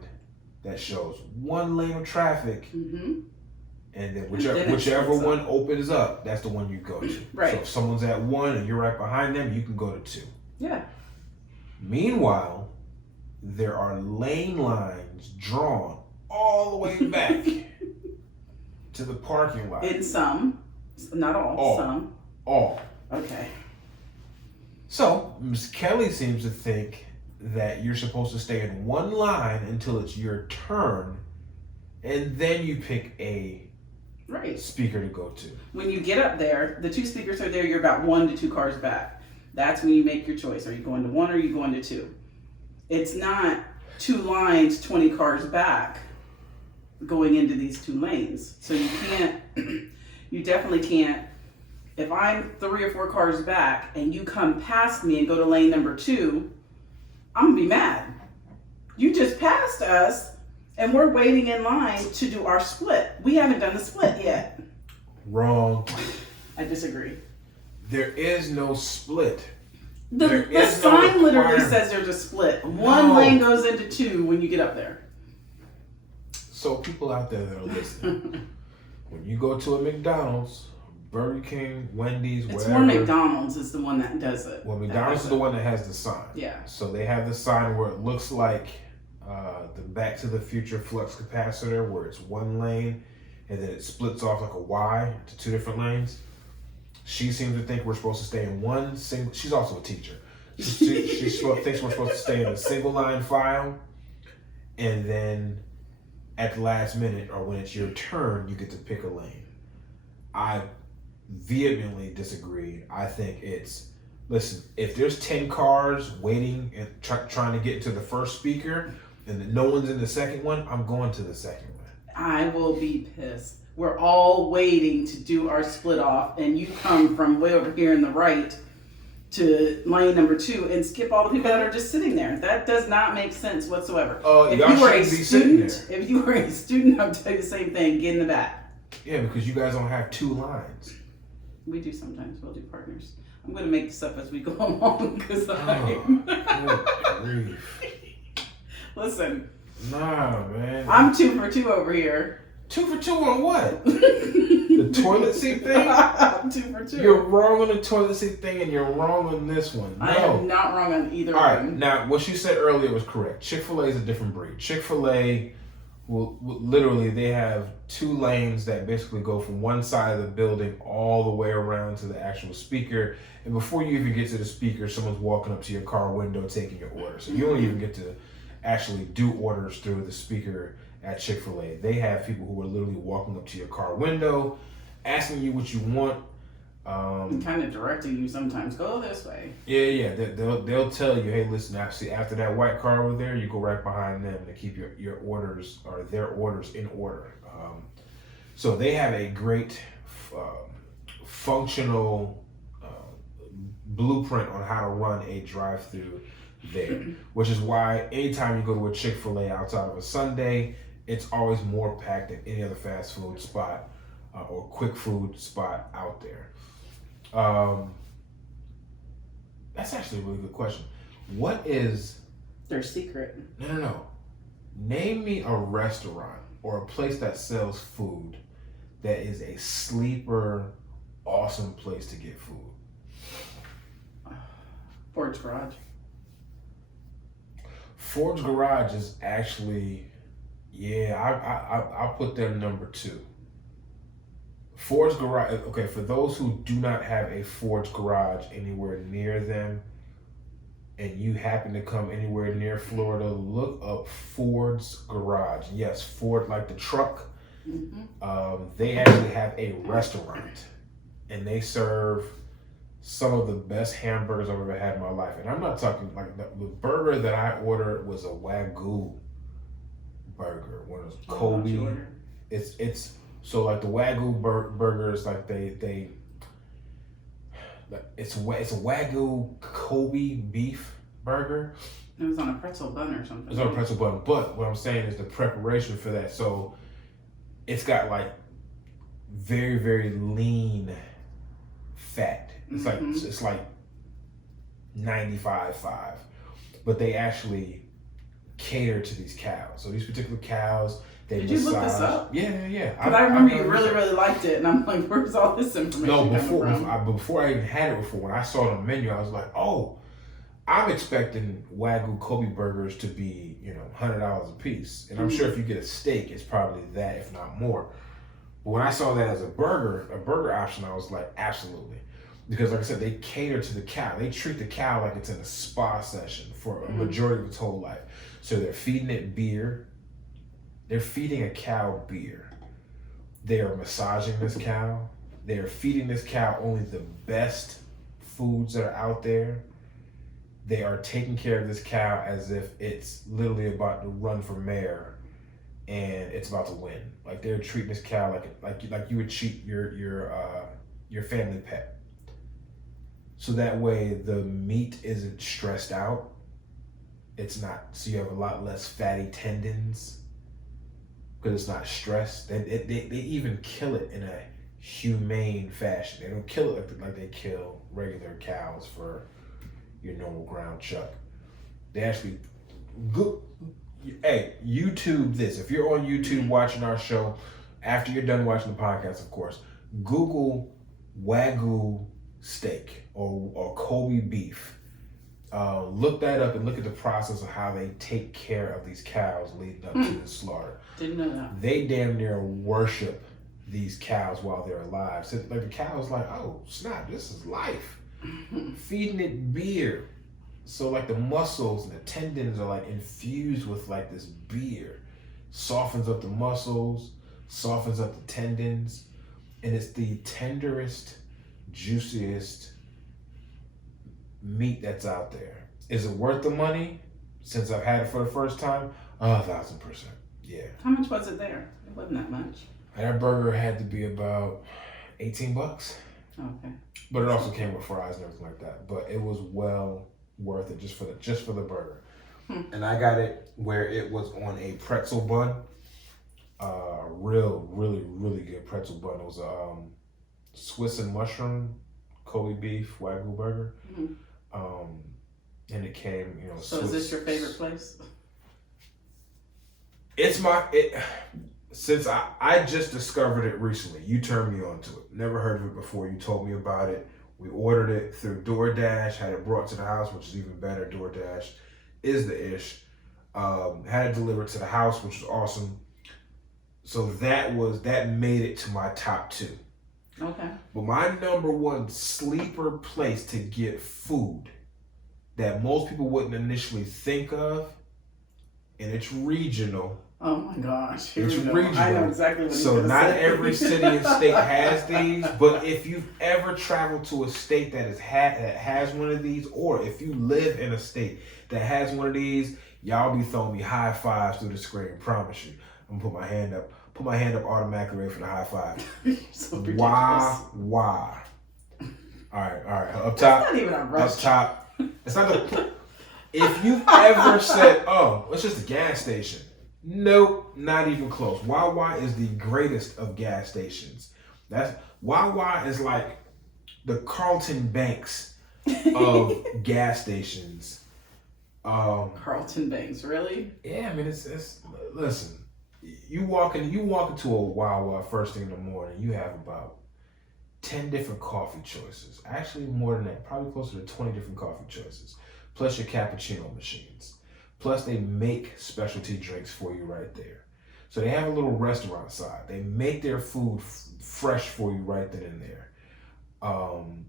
that shows one lane of traffic, mm-hmm. and then whichever one opens up, that's the one you go to. Right. So if someone's at one and you're right behind them, you can go to two. Yeah. Meanwhile, there are lane lines drawn all the way back to the parking lot. In some, not all. Some. All. Okay. So Ms. Kelly seems to think that you're supposed to stay in one line until it's your turn, and then you pick a speaker to go to. When you get up there, the two speakers are there, you're about 1 to 2 cars back. That's when you make your choice. Are you going to 1 or are you going to 2? It's not 2 lines, 20 cars back going into these 2 lanes. So you definitely can't, if I'm 3 or 4 cars back and you come past me and go to lane number 2, I'm gonna be mad. You just passed us and we're waiting in line to do our split. We haven't done the split yet. Wrong. I disagree. There is no split. The sign literally says there's a split. One lane goes into two when you get up there. So people out there that are listening, when you go to a McDonald's, Burger King, Wendy's, it's wherever. more McDonald's is the one that does it. Well, McDonald's is the one that has the sign. Yeah. So they have the sign where it looks like the Back to the Future flux capacitor, where it's one lane and then it splits off like a Y to two different lanes. She seems to think we're supposed to stay in one single. She's also a teacher. She thinks we're supposed to stay in a single line file, and then at the last minute or when it's your turn, you get to pick a lane. I vehemently disagree. I think listen, if there's 10 cars waiting and trying to get to the first speaker and no one's in the second one, I'm going to the second one. I will be pissed. We're all waiting to do our split off, and you come from way over here in the right to lane number 2 and skip all the people that are just sitting there. That does not make sense whatsoever. If you were a student, I would tell you the same thing. Get in the back. Yeah, because you guys don't have 2 lines. We do sometimes. We'll do partners. I'm going to make this up as we go along because Listen. Nah, man. I'm 2 for 2 over here. 2 for 2 on what? The toilet seat thing? I'm 2 for 2. You're wrong on the toilet seat thing and you're wrong on this one. No. I am not wrong on either All right, one. now what she said earlier was correct. Chick-fil-A is a different breed. Chick-fil-A will literally, they have 2 lanes that basically go from one side of the building all the way around to the actual speaker. And before you even get to the speaker, someone's walking up to your car window taking your order. So you don't even get to actually do orders through the speaker at Chick-fil-A. They have people who are literally walking up to your car window, asking you what you want. Kind of directing you sometimes. Go this way. Yeah. They'll tell you, hey, listen, actually, after that white car over there, you go right behind them to keep your orders or their orders in order. So they have a great functional blueprint on how to run a drive-thru there, which is why anytime you go to a Chick-fil-A outside of a Sunday, it's always more packed than any other fast food spot or quick food spot out there. That's actually a really good question. What is their secret? No. Name me a restaurant or a place that sells food that is a sleeper, awesome place to get food. Ford's Garage. Ford's Garage is actually, I'll put them number 2. Ford's Garage, okay, for those who do not have a Ford's Garage anywhere near them, and you happen to come anywhere near Florida, look up Ford's Garage. Yes, Ford, like the truck. Mm-hmm. They actually have a restaurant, and they serve some of the best hamburgers I've ever had in my life. And I'm not talking like the burger that I ordered was a Wagyu burger. One of those Kobe. It's so like the Wagyu burgers, like it's a Wagyu Kobe beef burger. It was on a pretzel bun or something. It's on a pretzel bun, but what I'm saying is the preparation for that. So it's got like very, very lean fat. It's like 95.5, but they actually cater to these cows. So these particular cows, they Did you look this up? Yeah. Because I remember you really liked it, and I'm like, where's all this information coming from? Before I even had it before, when I saw it on the menu, I was like, oh, I'm expecting Wagyu Kobe burgers to be, $100 a piece. And I'm sure if you get a steak, it's probably that, if not more. But when I saw that as a burger option, I was like, absolutely. Because like I said, they cater to the cow. They treat the cow like it's in a spa session for a majority of its whole life. So they're feeding it beer. They're feeding a cow beer. They are massaging this cow. They are feeding this cow only the best foods that are out there. They are taking care of this cow as if it's literally about to run for mayor and it's about to win. Like they're treating this cow like you would treat your family pet. So that way the meat isn't stressed out. It's not, so you have a lot less fatty tendons because it's not stressed. They even kill it in a humane fashion. They don't kill it like they kill regular cows for your normal ground chuck. They actually hey, YouTube this. If you're on YouTube watching our show, after you're done watching the podcast, of course, Google Wagyu steak or Kobe beef. Look that up and look at the process of how they take care of these cows leading up to the slaughter. Didn't know that. They damn near worship these cows while they're alive. So like the cow's like, oh snap, this is life. Feeding it beer. So like the muscles and the tendons are like infused with like this beer. Softens up the muscles, softens up the tendons, and it's the tenderest, juiciest meat that's out there. Is it worth the money? Since I've had it for the first time, 1,000%. Yeah. How much was it there? It wasn't that much. That burger had to be about $18. Okay. But it also came with fries and everything like that. But it was well worth it just for the burger. And I got it where it was on a pretzel bun. Really good pretzel bun. It was a Swiss and mushroom Kobe beef Wagyu burger. And it came, So is this your favorite place? It's since I just discovered it recently. You turned me on to it. Never heard of it before. You told me about it. We ordered it through DoorDash, had it brought to the house, which is even better. DoorDash is the ish. Had it delivered to the house, which was awesome. So that made it to my top 2. Okay. But my number one sleeper place to get food that most people wouldn't initially think of, and it's regional. Oh my gosh. It's regional. I know exactly what you're So gonna not say. every city and state has these, but if you've ever traveled to a state that has one of these, or if you live in a state that has one of these, y'all be throwing me high fives through the screen, promise you. I'm gonna put my hand up. Put my hand up automatically ready for the high five. So Why? All right. Up top. That's not even a rush. Up top. It's not the. If you've ever said, "Oh, it's just a gas station," nope, not even close. Wawa is the greatest of gas stations. Wawa is like the Carlton Banks of gas stations. Carlton Banks, really? Yeah, I mean it's listen. You walk into a Wawa first thing in the morning, you have about 10 different coffee choices. Actually more than that, probably closer to 20 different coffee choices. Plus your cappuccino machines. Plus they make specialty drinks for you right there. So they have a little restaurant side. They make their food fresh for you right then and there.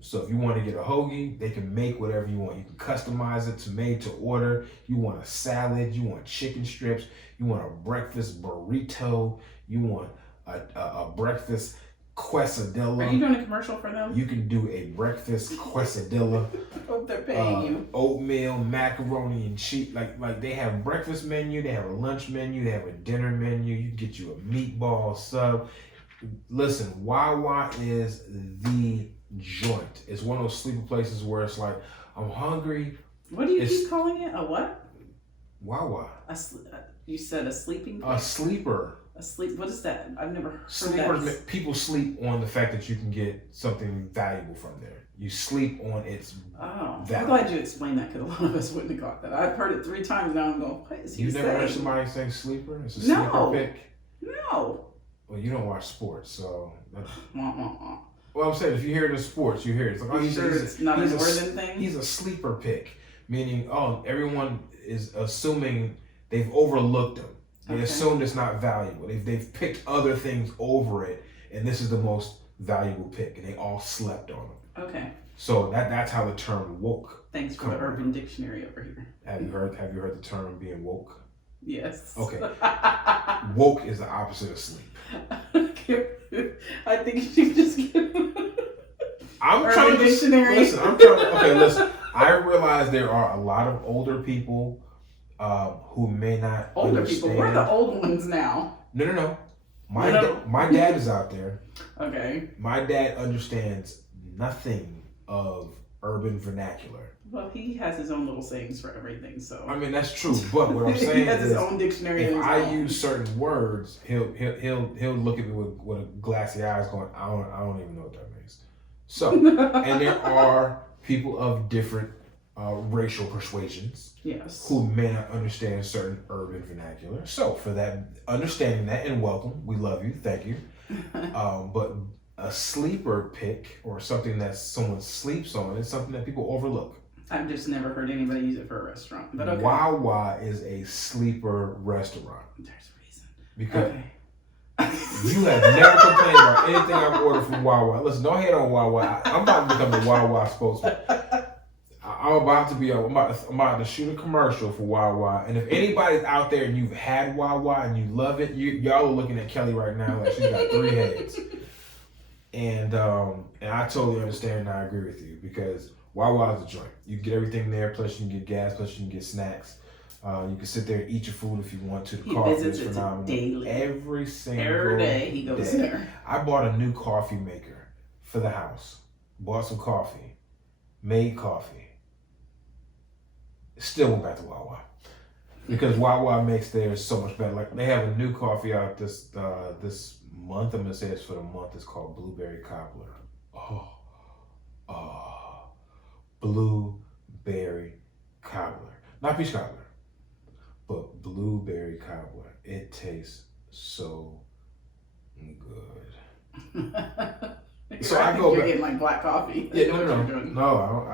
So if you want to get a hoagie, they can make whatever you want. You can customize it to made to order. You want a salad, you want chicken strips, you want a breakfast burrito, you want a breakfast quesadilla. Are you doing a commercial for them? You can do a breakfast quesadilla. Hope they're paying you. Oatmeal, macaroni and cheese. Like they have breakfast menu, they have a lunch menu, they have a dinner menu. You can get you a meatball sub. Listen, Wawa is the joint. It's one of those sleeper places where it's like, I'm hungry. What do you keep calling it? A what? Wawa. You said a sleeping A place? sleeper. A sleep? What is that? I've never heard Sleepers, that. people sleep on the fact that you can get something valuable from there. You sleep on its Oh, value. I'm glad you explained that because a lot of us wouldn't have got that. I've heard it 3 times now. I'm going, what is he You saying? never heard somebody say sleeper? It's a No. sleeper pick. No. Well, you don't watch sports, so. Wah, wah, wah. Well, I'm saying if you hear it in sports, you hear it. It's like, Are you sure it's not a northern thing? He's a sleeper pick, meaning everyone is assuming they've overlooked him. They assumed it's not valuable. They've picked other things over it, and this is the most valuable pick, and they all slept on him. Okay. So that's how the term woke. Thanks for the Urban Dictionary over here. Have you heard the term being woke? Yes. Okay. Woke is the opposite of sleep. I think you just give I'm Urban trying to Dictionary. Listen. I realize there are a lot of older people who may not older understand. people. We're the old ones now. No. My dad is out there. Okay. My dad understands nothing of urban vernacular. Well, he has his own little sayings for everything, so. I mean, that's true, but what I'm saying he has is, his own dictionary. if I own. use certain words, he'll look at me with a glassy eyes, going, I don't even know what that means. So, and there are people of different racial persuasions, yes, who may not understand certain urban vernacular. So, for that, understanding that and welcome, we love you, thank you. But a sleeper pick or something that someone sleeps on is something that people overlook. I've just never heard anybody use it for a restaurant. But okay. Wawa is a sleeper restaurant. There's a reason. Because you have never complained about anything I've ordered from Wawa. Listen, don't hate on Wawa. I'm about to become the Wawa spokesman. I'm about to shoot a commercial for Wawa. And if anybody's out there and you've had Wawa and you love it, y'all are looking at Kelly right now like she's got 3 heads. And I totally understand and I agree with you, because Wawa is a joint. You can get everything there, plus you can get gas, plus you can get snacks. You can sit there and eat your food if you want to. The coffee is phenomenal. Daily. Every day he goes there. I bought a new coffee maker for the house. Bought some coffee. Made coffee. Still went back to Wawa. Because Wawa makes theirs so much better. Like, they have a new coffee out this month. I'm gonna say it's for the month. It's called Blueberry Cobbler. Blueberry Cobbler, not peach cobbler, but Blueberry Cobbler. It tastes so good. So I go. You're getting like black coffee. Yeah, no.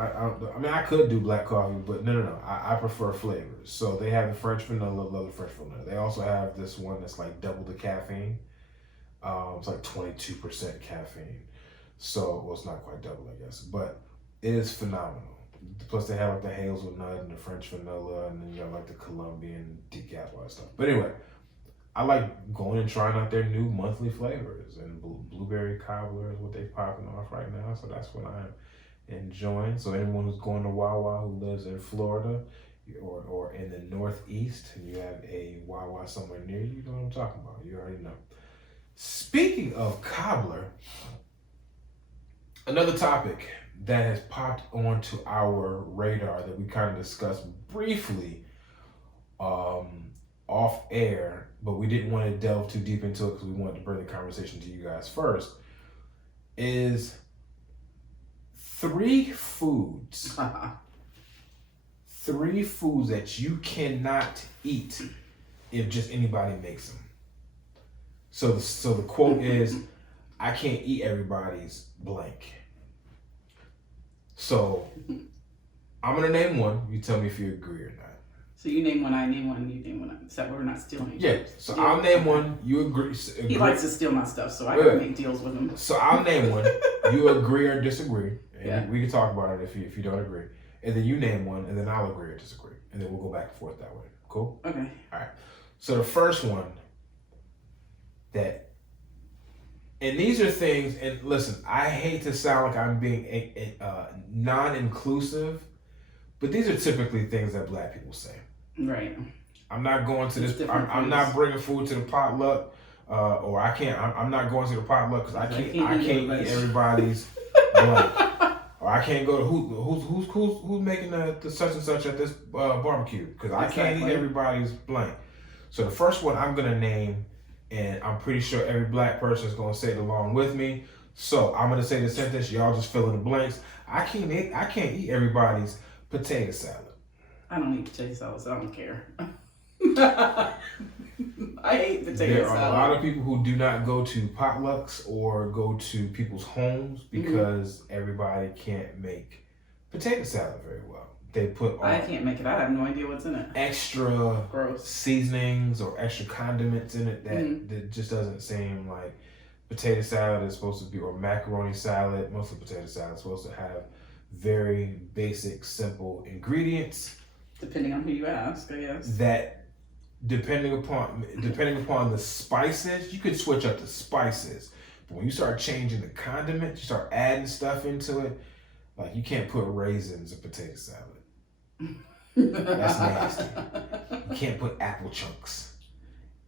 I mean, I could do black coffee, but no. I prefer flavors. So they have the French vanilla. Love the French vanilla. They also have this one that's like double the caffeine. It's like 22% caffeine. So, well, it's not quite double, I guess, but it is phenomenal. Plus, they have like the hazelnut and the French vanilla, and then you have like the Colombian decaf, all that stuff. But anyway, I like going and trying out their new monthly flavors, and Blueberry Cobbler is what they're popping off right now. So that's what I'm enjoying. So anyone who's going to Wawa who lives in Florida or in the Northeast, and you have a Wawa somewhere near you, you know what I'm talking about. You already know. Speaking of cobbler, another topic that has popped onto our radar that we kind of discussed briefly off air, but we didn't want to delve too deep into it because we wanted to bring the conversation to you guys first, is 3 foods. 3 foods that you cannot eat if just anybody makes them. So the quote is, I can't eat everybody's blank. So I'm going to name one. You tell me if you agree or not. So you name one, I name one, you name one. So we're not stealing. Yeah, so I'll name one, you agree. He likes to steal my stuff, so I gotta make deals with him. So I'll name one, you agree or disagree, and yeah. we can talk about it if you don't agree. And then you name one, and then I'll agree or disagree. And then we'll go back and forth that way. Cool? Okay. All right. So the first one and these are things, and listen, I hate to sound like I'm being non-inclusive, but these are typically things that Black people say. Right. I'm not going to this. I'm not bringing food to the potluck, or I can't. I'm not going to the potluck because I can't eat everybody's blank, or I can't go to who's making the such and such at this barbecue because I can't eat everybody's blank. So the first one I'm gonna name, and I'm pretty sure every Black person is gonna say it along with me. So I'm gonna say the sentence. Y'all just fill in the blanks. I can't eat everybody's potato salad. I don't eat potato salad, so I don't care. I hate potato salad. There are a lot of people who do not go to potlucks or go to people's homes because everybody can't make potato salad very well. They put I can't make it. I have no idea what's in it. Extra gross seasonings or extra condiments in it that just doesn't seem like potato salad is supposed to be, or macaroni salad. Mostly potato salad is supposed to have very basic, simple ingredients. Depending on who you ask, I guess. That depending upon the spices, you could switch up the spices. But when you start changing the condiments, you start adding stuff into it, like you can't put raisins in potato salad. That's nasty. You can't put apple chunks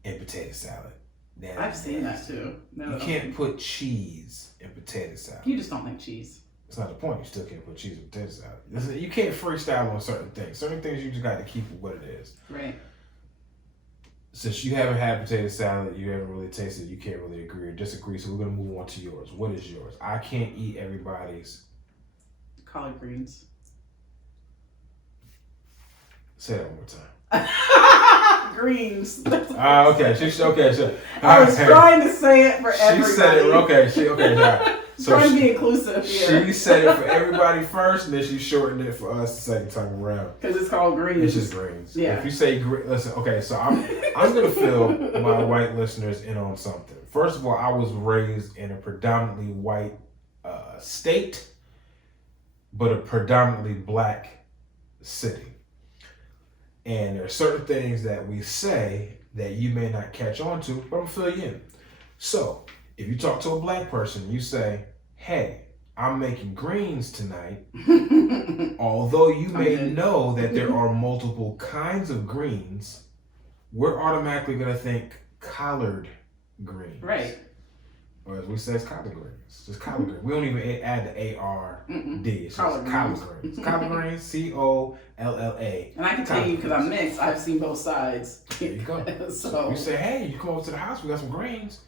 in potato salad. I've seen that too. You can't put cheese in potato salad. You just don't like cheese. It's not the point. You still can't put cheese and potato salad. You can't freestyle on certain things. Certain things you just got to keep it what it is. Right. Since you haven't had potato salad, you haven't really tasted it, you can't really agree or disagree. So we're going to move on to yours. What is yours? I can't eat everybody's. Collard greens. Say that one more time. Greens. Okay. Sure. I was trying to say it for everybody. She said it. Okay. Right. So trying to be inclusive here. She said it for everybody first, and then she shortened it for us the second time around. Because it's called greens. It's just greens. Yeah. If you say listen, okay. So I'm gonna fill my white listeners in on something. First of all, I was raised in a predominantly white state, but a predominantly black city. And there are certain things that we say that you may not catch on to, but I'm gonna fill you in. So, if you talk to a black person, you say, hey, I'm making greens tonight. Although you may know that there are multiple kinds of greens, we're automatically gonna think collard greens. Right. Or as we say, it's collard greens. Just collard greens. We don't even add the A-R-D. It's just collard greens. Collard greens, C-O-L-L-A. And I can tell you, because I'm mixed, I've seen both sides. There you go. So you say, hey, you come over to the house, we got some greens.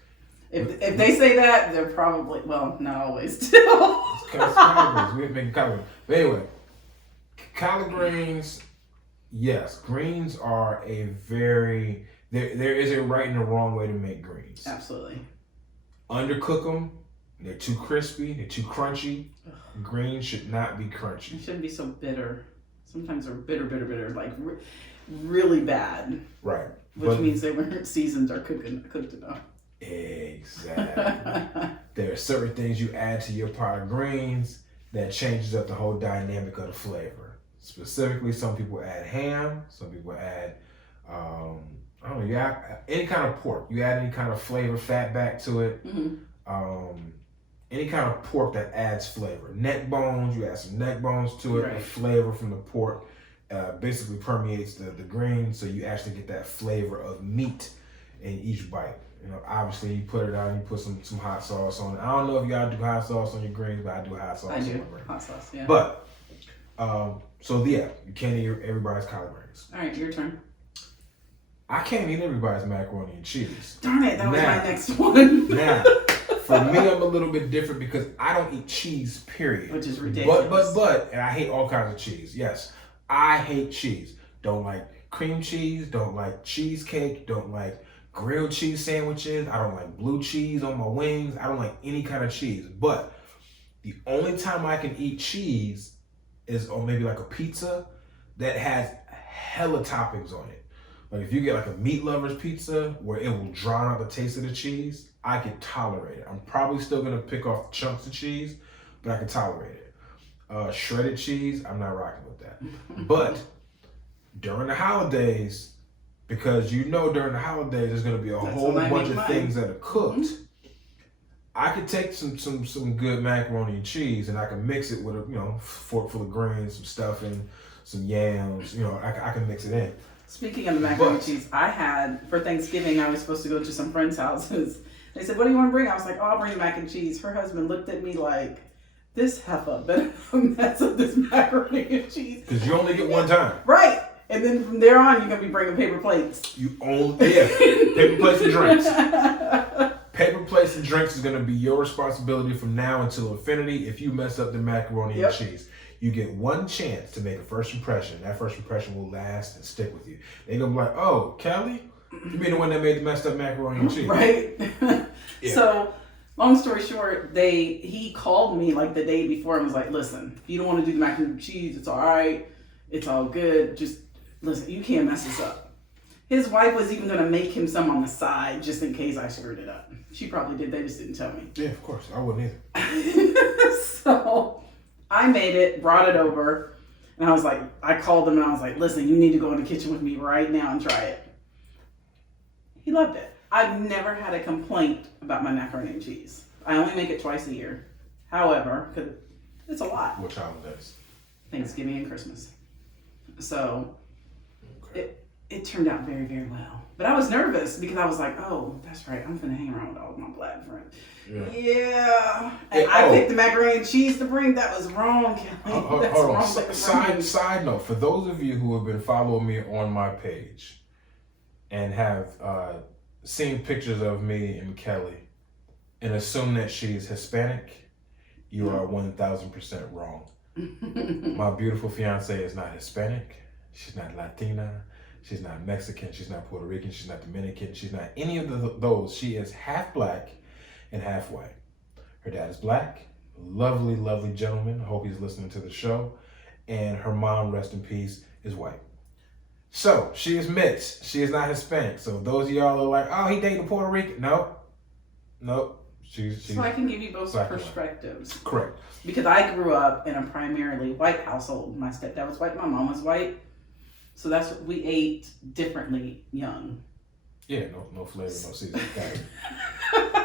If they say that, they're probably, well, not always still. It's collard greens. We're making collard greens. But anyway, collard greens, yes, greens are a very, there is a right and a wrong way to make greens. Absolutely. Undercook them, they're too crispy, they're too crunchy. Greens should not be crunchy. It shouldn't be so bitter. Sometimes they're bitter, like really bad. Right. Which means they weren't seasoned or cooked enough. Exactly. There are certain things you add to your pot of greens that changes up the whole dynamic of the flavor. Specifically, some people add ham, some people add, I don't know, you add any kind of pork. You add any kind of flavor, fat back to it. Mm-hmm. Any kind of pork that adds flavor. Neck bones, you add some neck bones to it. Right. The flavor from the pork basically permeates the green, so you actually get that flavor of meat in each bite. You know, obviously you put it out and you put some hot sauce on it. I don't know if y'all do hot sauce on your greens, but I do hot sauce on my greens. Hot sauce, yeah. But, so yeah, you can't eat everybody's collard greens. All right, your turn. I can't eat everybody's macaroni and cheese. Darn it, that was my next one. Now, for me, I'm a little bit different because I don't eat cheese, period. Which is ridiculous. But, and I hate all kinds of cheese. Yes, I hate cheese. Don't like cream cheese, don't like cheesecake, don't like grilled cheese sandwiches. I don't like blue cheese on my wings. I don't like any kind of cheese. But the only time I can eat cheese is on maybe like a pizza that has hella toppings on it. Like if you get like a meat lover's pizza where it will drown out the taste of the cheese, I can tolerate it. I'm probably still gonna pick off chunks of cheese, but I can tolerate it. Shredded cheese, I'm not rocking with that. But during the holidays, because you know during the holidays there's gonna be a whole bunch of things that are cooked. Mm-hmm. I could take some good macaroni and cheese and I can mix it with a fork full of greens, some stuffing, some yams. I can mix it in. Speaking of the macaroni and cheese, I had, for Thanksgiving, I was supposed to go to some friends' houses. They said, what do you want to bring? I was like, oh, I'll bring mac and cheese. Her husband looked at me like, this heifer better mess up this macaroni and cheese. Because you only get one time. Right. And then from there on, you're going to be bringing paper plates. Paper plates and drinks. Paper plates and drinks is going to be your responsibility from now until infinity. If you mess up the macaroni and cheese, you get one chance to make a first impression. That first impression will last and stick with you. They're going to be like, oh, Kelly, you mean the one that made the messed up macaroni and cheese? Right. Yeah. So, long story short, he called me like the day before and was like, listen, if you don't want to do the macaroni and cheese, it's all right. It's all good. Just listen, you can't mess this up. His wife was even going to make him some on the side just in case I screwed it up. She probably did. They just didn't tell me. Yeah, of course. I wouldn't either. So I made it, brought it over, and I called him and I was like, listen, you need to go in the kitchen with me right now and try it. He loved it. I've never had a complaint about my macaroni and cheese. I only make it twice a year. However, because it's a lot. Which holidays? Thanksgiving and Christmas. So it turned out very, very well. But I was nervous because I was like, oh, that's right. I'm going to hang around with all of my black friends. Yeah. And I picked the macaroni and cheese to bring. That was wrong, Kelly. Hold on. Side note, for those of you who have been following me on my page and have seen pictures of me and Kelly and assume that she's Hispanic, you are 1,000% wrong. My beautiful fiance is not Hispanic. She's not Latina. She's not Mexican. She's not Puerto Rican. She's not Dominican. She's not any of those. She is half black and half white. Her dad is black. Lovely, lovely gentleman. I hope he's listening to the show. And her mom, rest in peace, is white. So she is mixed. She is not Hispanic. So those of y'all are like, oh, he dating a Puerto Rican. Nope. She's so I can give you both perspectives. Correct. Because I grew up in a primarily white household. My stepdad was white. My mom was white. So that's what we ate differently young. Yeah, no flavor, no seasoning.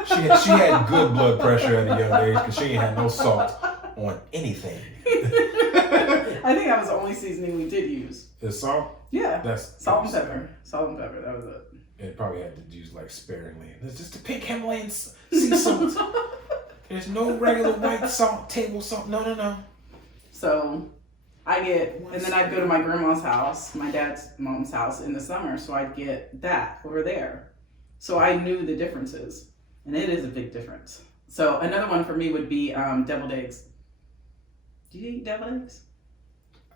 She had good blood pressure at a young age because she ain't had no salt on anything. I think that was the only seasoning we did use. The salt? Yeah. That's salt and pepper. Salt and pepper. That was it. It probably had to use like sparingly. There's just a pink Himalayan sea salt. There's no regular white salt, table salt. No. So and then I'd go to my grandma's house, my dad's mom's house in the summer, so I'd get that over there. So I knew the differences, and it is a big difference. So another one for me would be deviled eggs. Do you eat deviled eggs?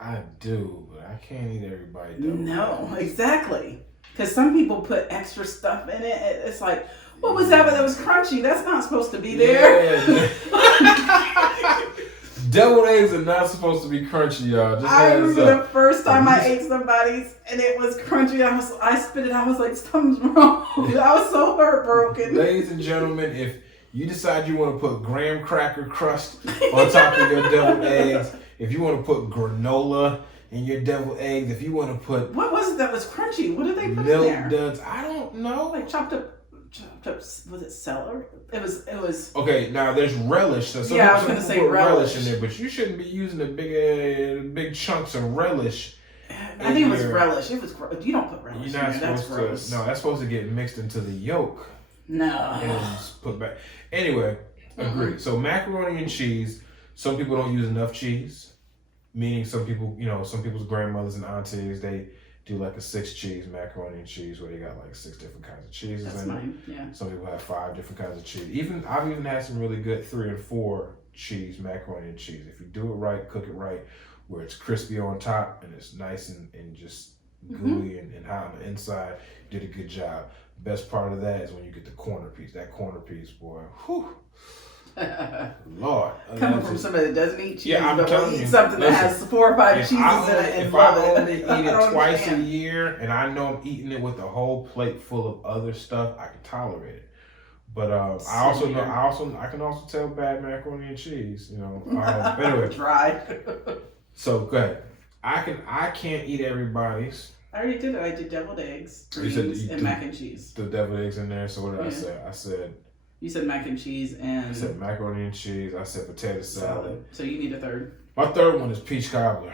I do, but I can't eat everybody deviled eggs. No, exactly. Because some people put extra stuff in it. It's like, what was that? But that was crunchy. That's not supposed to be there. Yeah. Deviled eggs are not supposed to be crunchy, y'all. I remember the first time I ate somebody's and it was crunchy. I spit it. I was like, something's wrong. I was so heartbroken. Ladies and gentlemen, if you decide you want to put graham cracker crust on top of your deviled eggs, if you want to put granola in your deviled eggs, if you want to put what was it that was crunchy? What did they put in milk there? duds, I don't know. Like chopped up. Was it celery? It was. Okay, now there's relish. So I was gonna say relish in there, but you shouldn't be using the big chunks of relish. I think it was relish. It was gross. You don't put relish. You're not in there. supposed That's gross. to. No, that's supposed to get mixed into the yolk. No. And put back. Anyway, agreed. So macaroni and cheese. Some people don't use enough cheese. Meaning some people, some people's grandmothers and aunties, they do like a 6-cheese macaroni and cheese where they got like 6 different kinds of cheeses. That's in mine. it. Yeah. Some people have 5 different kinds of cheese. I've even had some really good 3 and 4 cheese macaroni and cheese. If you do it right, cook it right, where it's crispy on top and it's nice and just gooey and hot on the inside, you did a good job. Best part of that is when you get the corner piece. That corner piece, boy, whew. Lord. Coming from somebody that doesn't eat cheese, I'm but telling will eat you, something that has 4 or 5 cheeses in it and if love I it. only eat it twice a year and I know I'm eating it with a whole plate full of other stuff, I can tolerate it. But I can also tell bad macaroni and cheese, anyway. Dry. So go ahead. I can't eat everybody's. I already did it. I did deviled eggs, greens, and mac and cheese. The deviled eggs in there. So what did I say? I said. You said mac and cheese and. I said macaroni and cheese. I said potato salad. So you need a third. My third one is peach cobbler.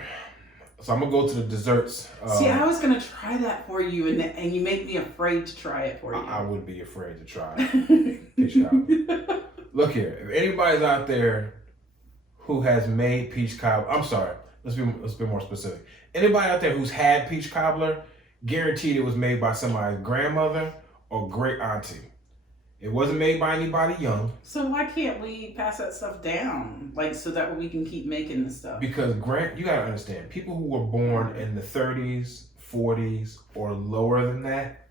So I'm gonna go to the desserts. See, I was gonna try that for you, and you make me afraid to try it for you. I would be afraid to try it. Peach cobbler. Look here, if anybody's out there who has made peach cobbler, I'm sorry. Let's be more specific. Anybody out there who's had peach cobbler, guaranteed it was made by somebody's grandmother or great auntie. It wasn't made by anybody young. So why can't we pass that stuff down, so that we can keep making this stuff? Because you gotta understand, people who were born in the 30s, 40s, or lower than that,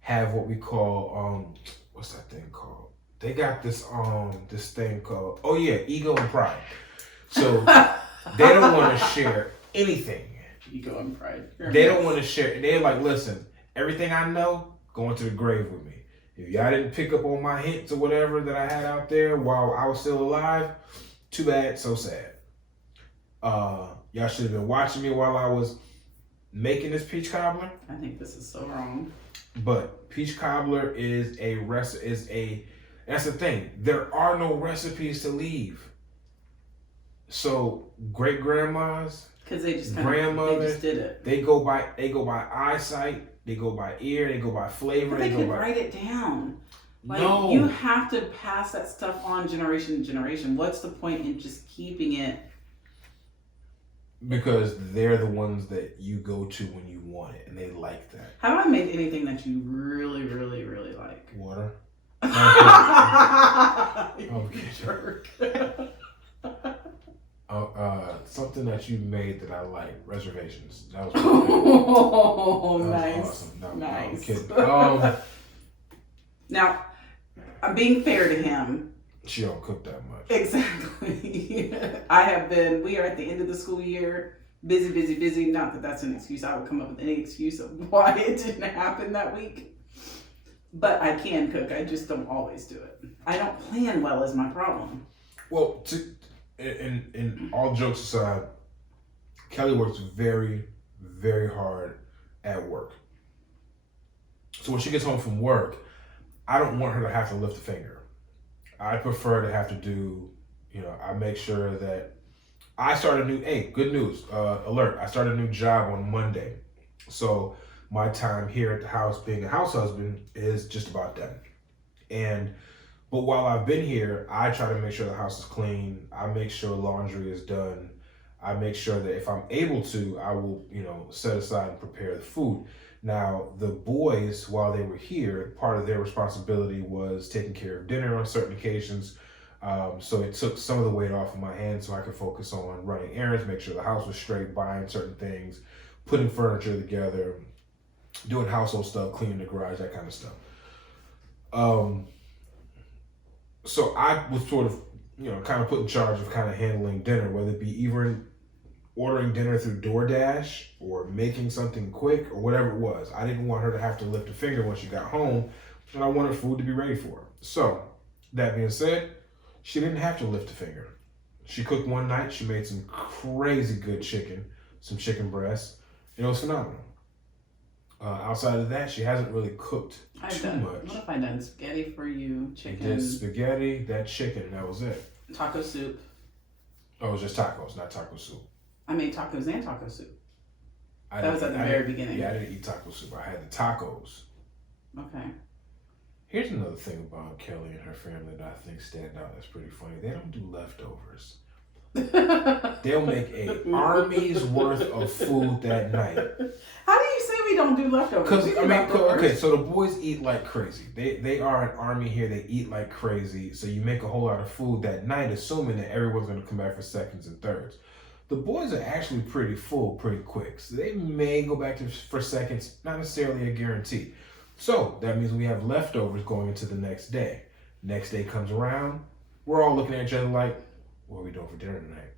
have what we call what's that thing called? They got this thing called ego and pride. So they don't want to share anything. Ego and pride. They don't want to share. They're like, listen, everything I know, going to the grave with me. If y'all didn't pick up on my hints or whatever that I had out there while I was still alive, too bad, so sad. Y'all should have been watching me while I was making this peach cobbler. I think this is so wrong. But peach cobbler is that's the thing. There are no recipes to leave. So great grandmas, because they just grandmothers, they just did it. They go by eyesight They go by ear. They go by flavor. But they go could by... write it down. Like, no. You have to pass that stuff on generation to generation. What's the point in just keeping it? Because they're the ones that you go to when you want it, and they like that. Have I made anything that you really, really, really like? Water. You jerk. Something that you made that I like. Reservations. That was Oh, that nice. was awesome. No, Nice. I'm kidding. Now, I'm being fair to him. She don't cook that much. Exactly. We are at the end of the school year. Busy, busy, busy. Not that that's an excuse. I would come up with any excuse of why it didn't happen that week. But I can cook. I just don't always do it. I don't plan well is my problem. Well, in all jokes aside, Kelly works very, very hard at work. So when she gets home from work, I don't want her to have to lift a finger. I prefer to have to do, I make sure that I start a new, good news, alert. I start a new job on Monday. So my time here at the house being a house husband is just about done. But while I've been here, I try to make sure the house is clean. I make sure laundry is done. I make sure that if I'm able to, I will, set aside and prepare the food. Now, the boys, while they were here, part of their responsibility was taking care of dinner on certain occasions. So it took some of the weight off of my hands so I could focus on running errands, make sure the house was straight, buying certain things, putting furniture together, doing household stuff, cleaning the garage, that kind of stuff. So I was sort of, kind of put in charge of kind of handling dinner, whether it be either ordering dinner through DoorDash or making something quick or whatever it was. I didn't want her to have to lift a finger when she got home, and I wanted food to be ready for her. So, that being said, she didn't have to lift a finger. She cooked one night. She made some crazy good chicken, some chicken breasts, and it was phenomenal. Outside of that, she hasn't really cooked too much. What have I done? Spaghetti for you, chicken. You did spaghetti, that chicken, and that was it. Taco soup. Oh, it was just tacos, not taco soup. I made tacos and taco soup. That was at the very beginning. Yeah, I didn't eat taco soup. I had the tacos. Okay. Here's another thing about Kelly and her family that I think stand out that's pretty funny. They don't do leftovers. They'll make an army's worth of food that night. How do you say we don't do leftovers? Because so the boys eat like crazy. They are an army here. They eat like crazy. So you make a whole lot of food that night, assuming that everyone's going to come back for seconds and thirds. The boys are actually pretty full pretty quick. So they may go back for seconds, not necessarily a guarantee. So that means we have leftovers going into the next day. Next day comes around, we're all looking at each other like, what are we doing for dinner tonight?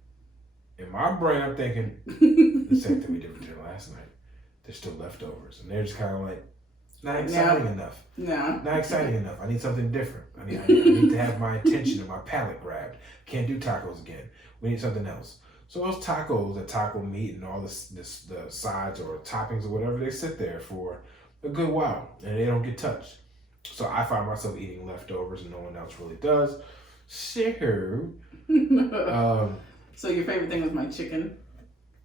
In my brain, I'm thinking, the same thing we did for dinner last night. There's still leftovers. And they're just kind of like, not exciting enough. No. Not exciting enough. I need something different. I need to have my attention and my palate grabbed. Can't do tacos again. We need something else. So those tacos, the taco meat and all the sides or toppings or whatever, they sit there for a good while and they don't get touched. So I find myself eating leftovers and no one else really does. So, so your favorite thing was my chicken?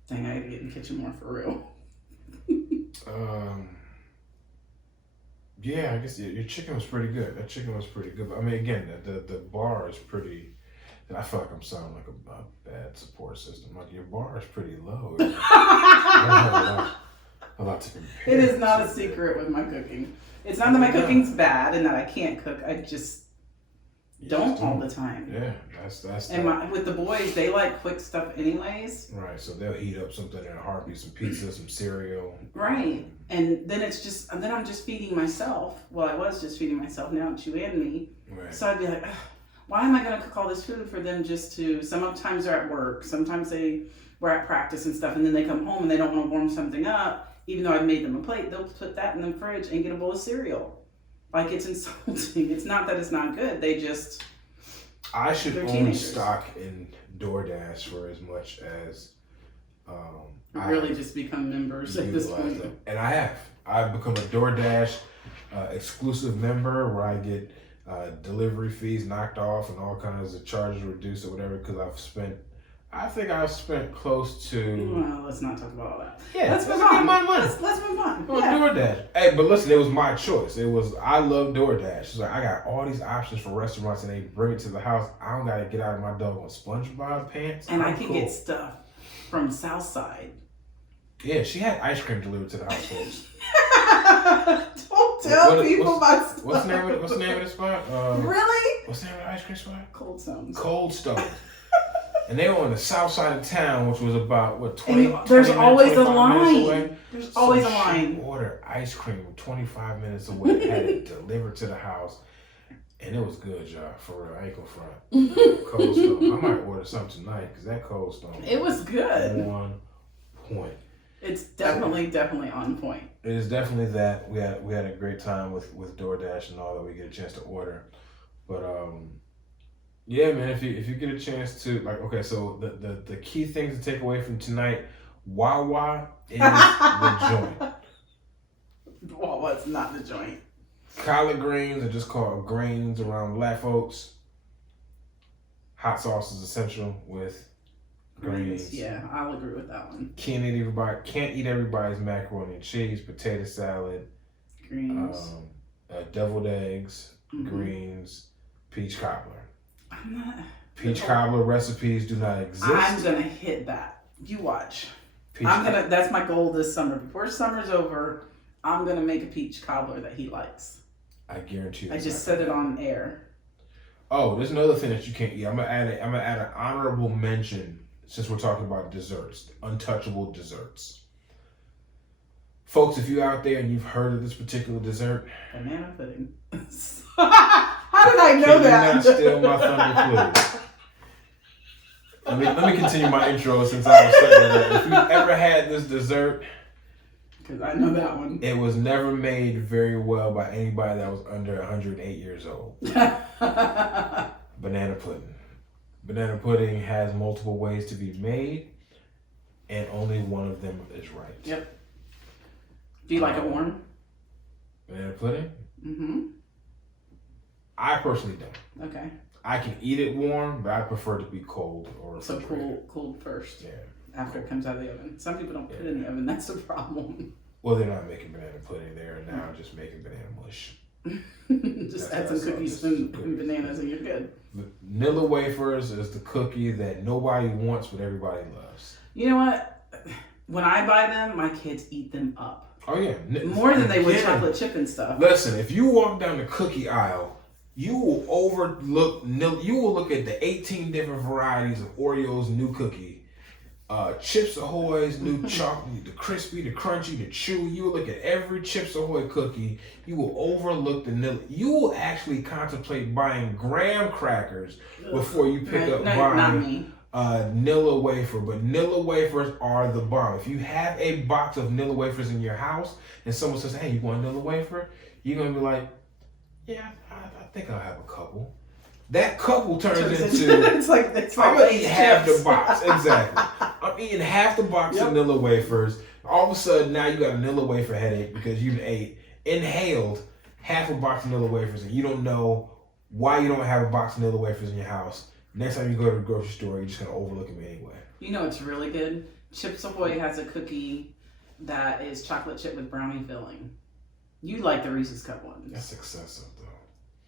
Dang, I gotta get in the kitchen more for real. Yeah, I guess your chicken was pretty good. That chicken was pretty good. But I mean, again, the bar is pretty. I feel like I'm sounding like a bad support system. Like your bar is pretty low. You don't have a lot to compare. It is not a secret with my cooking. It's not that my cooking's bad and that I can't cook. I just don't all the time. Yeah, that's. And with the boys, they like quick stuff anyways. Right, so they'll heat up something in a heartbeat, some pizza, some cereal. Right, and then I'm just feeding myself. Well, I was just feeding myself. Now it's you and me. Right. So I'd be like, why am I going to cook all this food for them just to? Sometimes they're at work. Sometimes we're at practice and stuff, and then they come home and they don't want to warm something up. Even though I made them a plate, they'll put that in the fridge and get a bowl of cereal. Like, it's insulting. It's not that it's not good. They just. I should own stock in DoorDash for as much as. Really just become members at this point. And I have. I've become a DoorDash exclusive member where I get delivery fees knocked off and all kinds of charges reduced or whatever because I've spent I think I've spent close to. Well, let's not talk about all that. Yeah, let's move get on. my money. Let's move on. On DoorDash. Hey, but listen, it was my choice. I love DoorDash. It's like I got all these options for restaurants and they bring it to the house. I don't gotta get out of my doggone SpongeBob pants. And I can get stuff from Southside. Yeah, she had ice cream delivered to the house, folks. Don't tell people my stuff. What's the name of the spot? Really? What's the name of the ice cream spot? Cold Stones. Cold Stone. And they were on the south side of town, which was about, 20 There's 20 always minutes, a 25 minutes line. away. There's always a She line. ordered ice cream 25 minutes away, had it delivered to the house. And it was good, y'all, for real. I ain't gonna front. Cold Stone. I might order something tonight, because that Cold Stone. It was good. On point. It's definitely on point. It is definitely that. We had a great time with DoorDash and all that. We get a chance to order. But, yeah, man, if you get a chance to, like, okay, so the key things to take away from tonight, Wawa is the joint. Wawa's not the joint. Collard greens are just called grains around black folks. Hot sauce is essential with greens. Yeah, I'll agree with that one. Can't eat everybody's macaroni and cheese, potato salad, Greens. deviled eggs, greens, peach cobbler. I'm not. Peach cobbler recipes do not exist. I'm gonna hit that. You watch. That's my goal this summer. Before summer's over, I'm gonna make a peach cobbler that he likes. I guarantee you. I just said it on air. Oh, there's another thing that you can't eat. I'm gonna add an honorable mention since we're talking about desserts, untouchable desserts. Folks, if you're out there and you've heard of this particular dessert, Banana pudding. How did I know that? Can you not steal my thunder, please? Let me continue my intro since I was saying that. If you've ever had this dessert, because I know that one. It was never made very well by anybody that was under 108 years old. Banana pudding. Banana pudding has multiple ways to be made, and only one of them is right. Yep. Do you like it warm? Banana pudding? Mm-hmm. I personally don't. Okay. I can eat it warm, but I prefer it to be cold or so cool first. Yeah. After it comes out of the oven. Some people don't put it in the oven. That's the problem. Well, they're not making banana pudding. They're now just making banana mush. Just add some cookies and bananas and you're good. Vanilla wafers is the cookie that nobody wants, but everybody loves. You know what? When I buy them, my kids eat them up. Oh yeah, more than they would chocolate chip and stuff. Listen, if you walk down the cookie aisle, you will look at the 18 different varieties of Oreos new cookie. Chips Ahoy's new chocolate, the crispy, the crunchy, the chewy. You will look at every Chips Ahoy cookie. You will overlook the vanilla. You will actually contemplate buying graham crackers before you pick up buying Nilla wafer. But Nilla wafers are the bomb. If you have a box of Nilla wafers in your house and someone says, "Hey, you want a Nilla wafer?" You're gonna be like, "Yeah, I think I'll have a couple." That couple turns into it's like I'm gonna eat half the box. Exactly. I'm eating half the box of Nilla wafers. All of a sudden now you got a Nilla wafer headache because you inhaled half a box of Nilla wafers and you don't know why you don't have a box of Nilla wafers in your house. Next time you go to the grocery store, you're just gonna overlook them anyway. You know it's really good? Chips Ahoy has a cookie that is chocolate chip with brownie filling. You like the Reese's Cup ones. That's excessive though.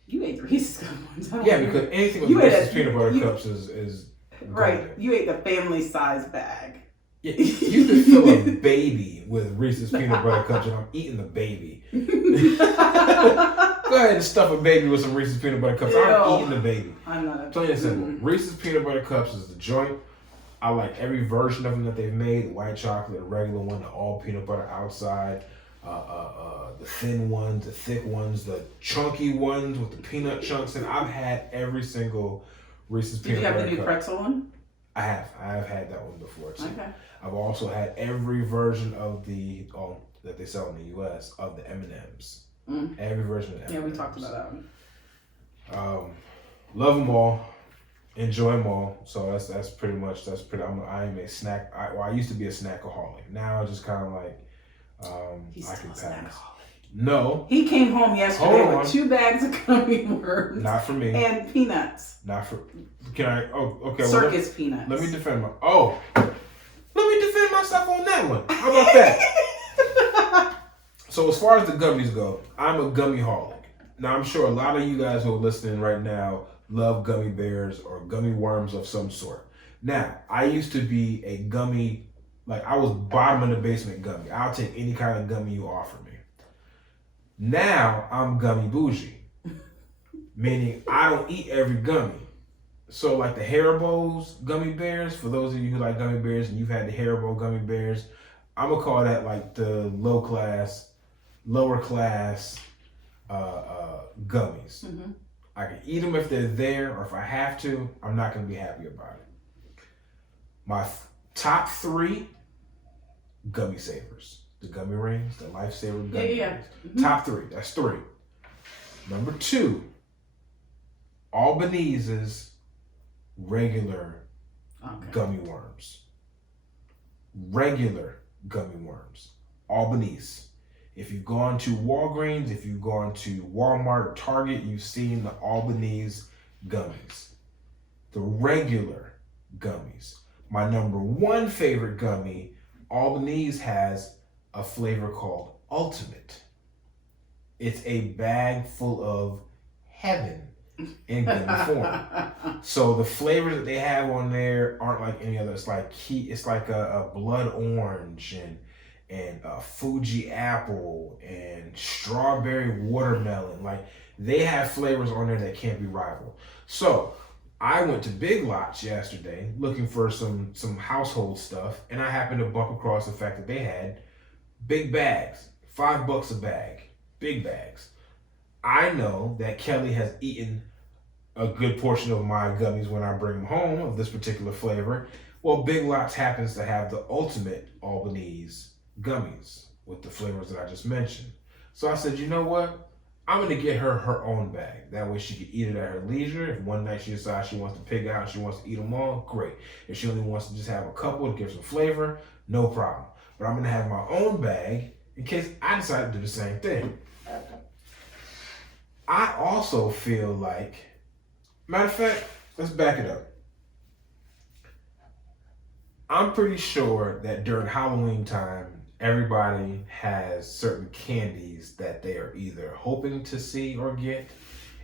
You ate the Reese's Cup ones. Yeah, because anything with Reese's peanut butter cups is right. golden. You ate the family size bag. Yeah, you could fill a baby with Reese's peanut butter cups, and I'm eating the baby. Go ahead and stuff a baby with some Reese's peanut butter cups. Ew. I'm eating the baby. I'm not. Plain and simple. Reese's peanut butter cups is the joint. I like every version of them that they've made. The white chocolate, the regular one, the all peanut butter outside. The thin ones, the thick ones, the chunky ones with the peanut chunks, and I've had every single Reese's peanut butter cup. Did you have the new pretzel one? I have had that one before too. Okay. I've also had every version of that they sell in the U.S. of the M&Ms. Every version of the M&Ms. Yeah, we talked about that one. Love them all. Enjoy them all. So that's pretty. I am a snack. I used to be a snackaholic. Now I just kind of like. He's I still can a pass. snackaholic. No. He came home yesterday Hold on. with 2 bags of gummy worms. Not for me. And peanuts. Not for. Can I? Oh, okay. Circus peanuts. Let me defend my. Oh. Let me defend myself on that one. How about that? So as far as the gummies go, I'm a gummy holic. Now I'm sure a lot of you guys who are listening right now love gummy bears or gummy worms of some sort. Now, I used to be a gummy, like I was bottom of the basement gummy. I'll take any kind of gummy you offer me. Now I'm gummy bougie, meaning I don't eat every gummy. So like the Haribo's gummy bears, for those of you who like gummy bears and you've had the Haribo gummy bears, I'm gonna call that like the lower class gummies. Mm-hmm. I can eat them if they're there, or if I have to, I'm not gonna be happy about it. My top 3 gummy savers. The gummy rings, the lifesaver gummy rings. Mm-hmm. Top 3, that's 3. Number 2, Albanese's regular gummy worms. Regular gummy worms. Albanese. If you've gone to Walgreens, if you've gone to Walmart or Target, you've seen the Albanese gummies. The regular gummies. My number 1 favorite gummy, Albanese has a flavor called Ultimate. It's a bag full of heaven in gummy form. So the flavors that they have on there aren't like any other. It's like a blood orange and Fuji apple and strawberry watermelon. Like they have flavors on there that can't be rivaled. So I went to Big Lots yesterday looking for some household stuff, and I happened to bump across the fact that they had big bags, $5 a bag, big bags. I know that Kelly has eaten a good portion of my gummies when I bring them home of this particular flavor. Well, Big Lots happens to have the ultimate Albanese gummies with the flavors that I just mentioned. So I said, you know what? I'm going to get her own bag. That way she can eat it at her leisure. If one night she decides she wants to pig out and she wants to eat them all, great. If she only wants to just have a couple to give some flavor, no problem. But I'm going to have my own bag in case I decide to do the same thing. I also feel like, matter of fact, let's back it up. I'm pretty sure that during Halloween time, everybody has certain candies that they are either hoping to see or get,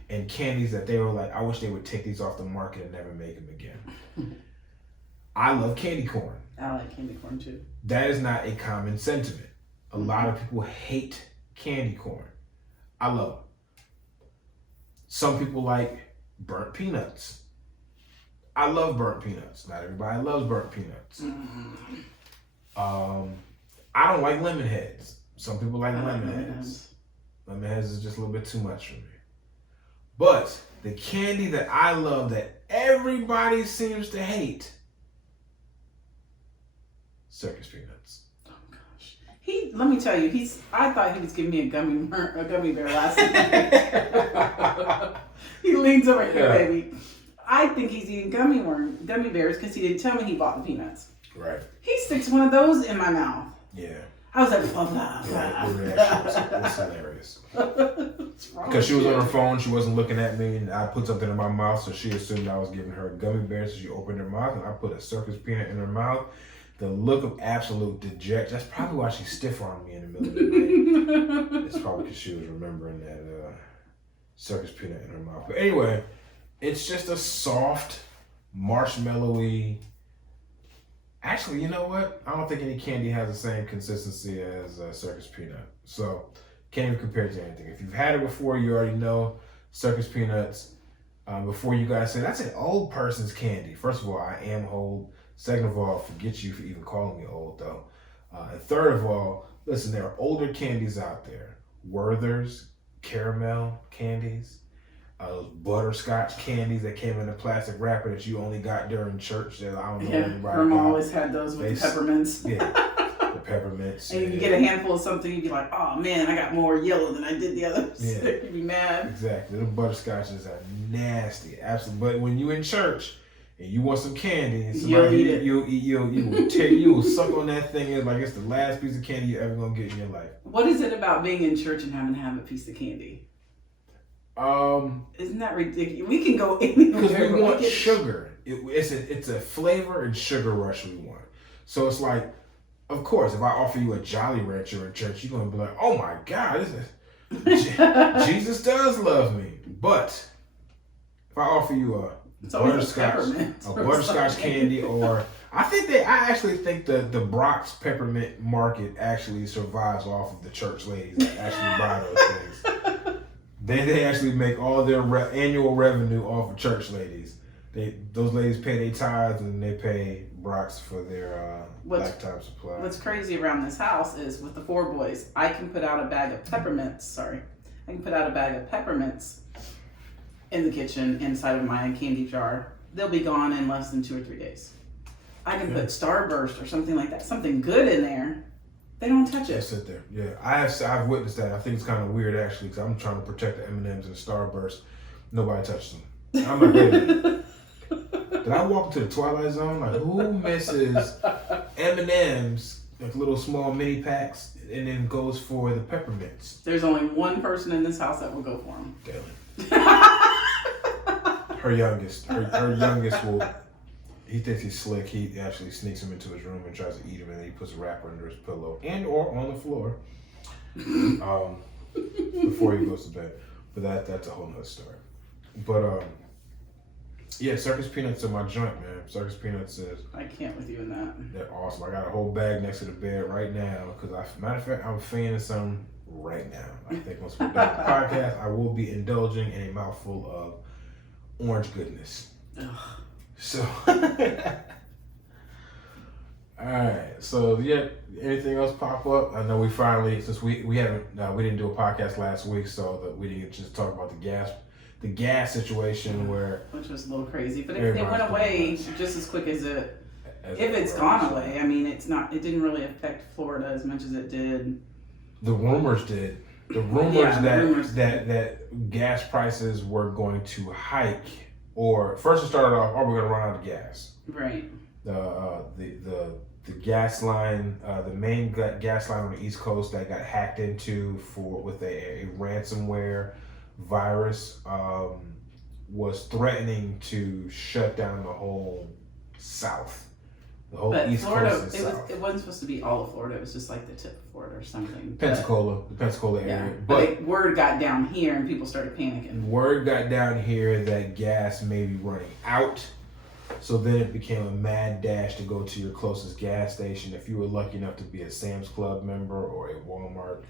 and candies that they were like, I wish they would take these off the market and never make them again. I love candy corn. I like candy corn too. That is not a common sentiment. A lot of people hate candy corn. I love them. Some people like burnt peanuts. I love burnt peanuts. Not everybody loves burnt peanuts. I don't like lemon heads. Some people like lemon heads. Lemon heads is just a little bit too much for me. But the candy that I love that everybody seems to hate, circus peanuts. Oh gosh. Let me tell you, I thought he was giving me a gummy bear last night. He leans over here, baby. I think he's eating gummy bears because he didn't tell me he bought the peanuts. Right. He sticks one of those in my mouth. Yeah. I was like, blah, blah, blah. Yeah, the reaction was hilarious. Because she was on her phone, she wasn't looking at me, and I put something in my mouth, so she assumed I was giving her a gummy bear, so she opened her mouth, and I put a circus peanut in her mouth. The look of absolute dejection. That's probably why she stiff-armed me in the middle of the night. It's probably because she was remembering that circus peanut in her mouth. But anyway, it's just a soft, marshmallowy. Actually, you know what? I don't think any candy has the same consistency as circus peanut. So, can't even compare it to anything. If you've had it before, you already know circus peanuts. Before you guys say, that's an old person's candy. First of all, I am old. Second of all, forget you for even calling me old, though. And third of all, listen, there are older candies out there. Werther's caramel candies. Those butterscotch candies that came in a plastic wrapper that you only got during church. That I don't know everybody. Grandma always had those with the peppermints. Yeah, the peppermints. And if you get a handful of something, you'd be like, oh man, I got more yellow than I did the others. Yeah. You'd be mad. Exactly. The butterscotches are nasty. Absolutely. But when you in church and you want some candy, and You'll somebody eat it. you will suck on that thing like it's the last piece of candy you're ever gonna get in your life. What is it about being in church and having to have a piece of candy? Isn't that ridiculous? We can go anywhere. Because we want sugar. It's a flavor and sugar rush we want. So it's like, of course, if I offer you a Jolly Rancher in church, you're gonna be like, oh my God, Jesus does love me. But if I offer you a butterscotch candy, or I actually think the Brock's peppermint market actually survives off of the church ladies that actually buy those things. They actually make all their annual revenue off of church ladies. Those ladies pay their tithes and they pay Brock's for their lifetime supply. What's crazy around this house is with the 4 boys, I can put out a bag of peppermints. In the kitchen inside of my candy jar. They'll be gone in less than 2 or 3 days. I can put Starburst or something like that, something good in there. They don't touch it. They sit there. Yeah, I've witnessed that. I think it's kind of weird actually, because I'm trying to protect the M&Ms and the Starburst. Nobody touched them. I'm like, wait a minute. Did I walk into the Twilight Zone? Like, who misses M&Ms, like little small mini packs, and then goes for the peppermints? There's only one person in this house that will go for them. Her youngest will. He thinks he's slick. He actually sneaks him into his room and tries to eat him, and then he puts a wrapper under his pillow and or on the floor before he goes to bed. But that's a whole nother story. But yeah, circus peanuts are my joint, man. Circus peanuts is. I can't with you in that. They're awesome. I got a whole bag next to the bed right now because, matter of fact, I'm fanning some right now. I think once we're done with the podcast, I will be indulging in a mouthful of orange goodness. Ugh. So, all right. So, yeah. Anything else pop up? I know we finally, since we didn't do a podcast last week, so that we didn't just talk about the gas situation which was a little crazy, but it went away just as quick as if it's gone away. I mean, it didn't really affect Florida as much as it did. The rumors did. The rumors that gas prices were going to hike, or first it started off, we're going to run out of gas. Right. The gas line, the main gas line on the East Coast that got hacked into with a ransomware virus was threatening to shut down the whole South. The whole East Florida, Coast and South. It wasn't supposed to be all of Florida. It was just like the tip of Florida or something. The Pensacola area. Yeah, but word got down here and people started panicking. Word got down here that gas may be running out. So then it became a mad dash to go to your closest gas station. If you were lucky enough to be a Sam's Club member or a Walmart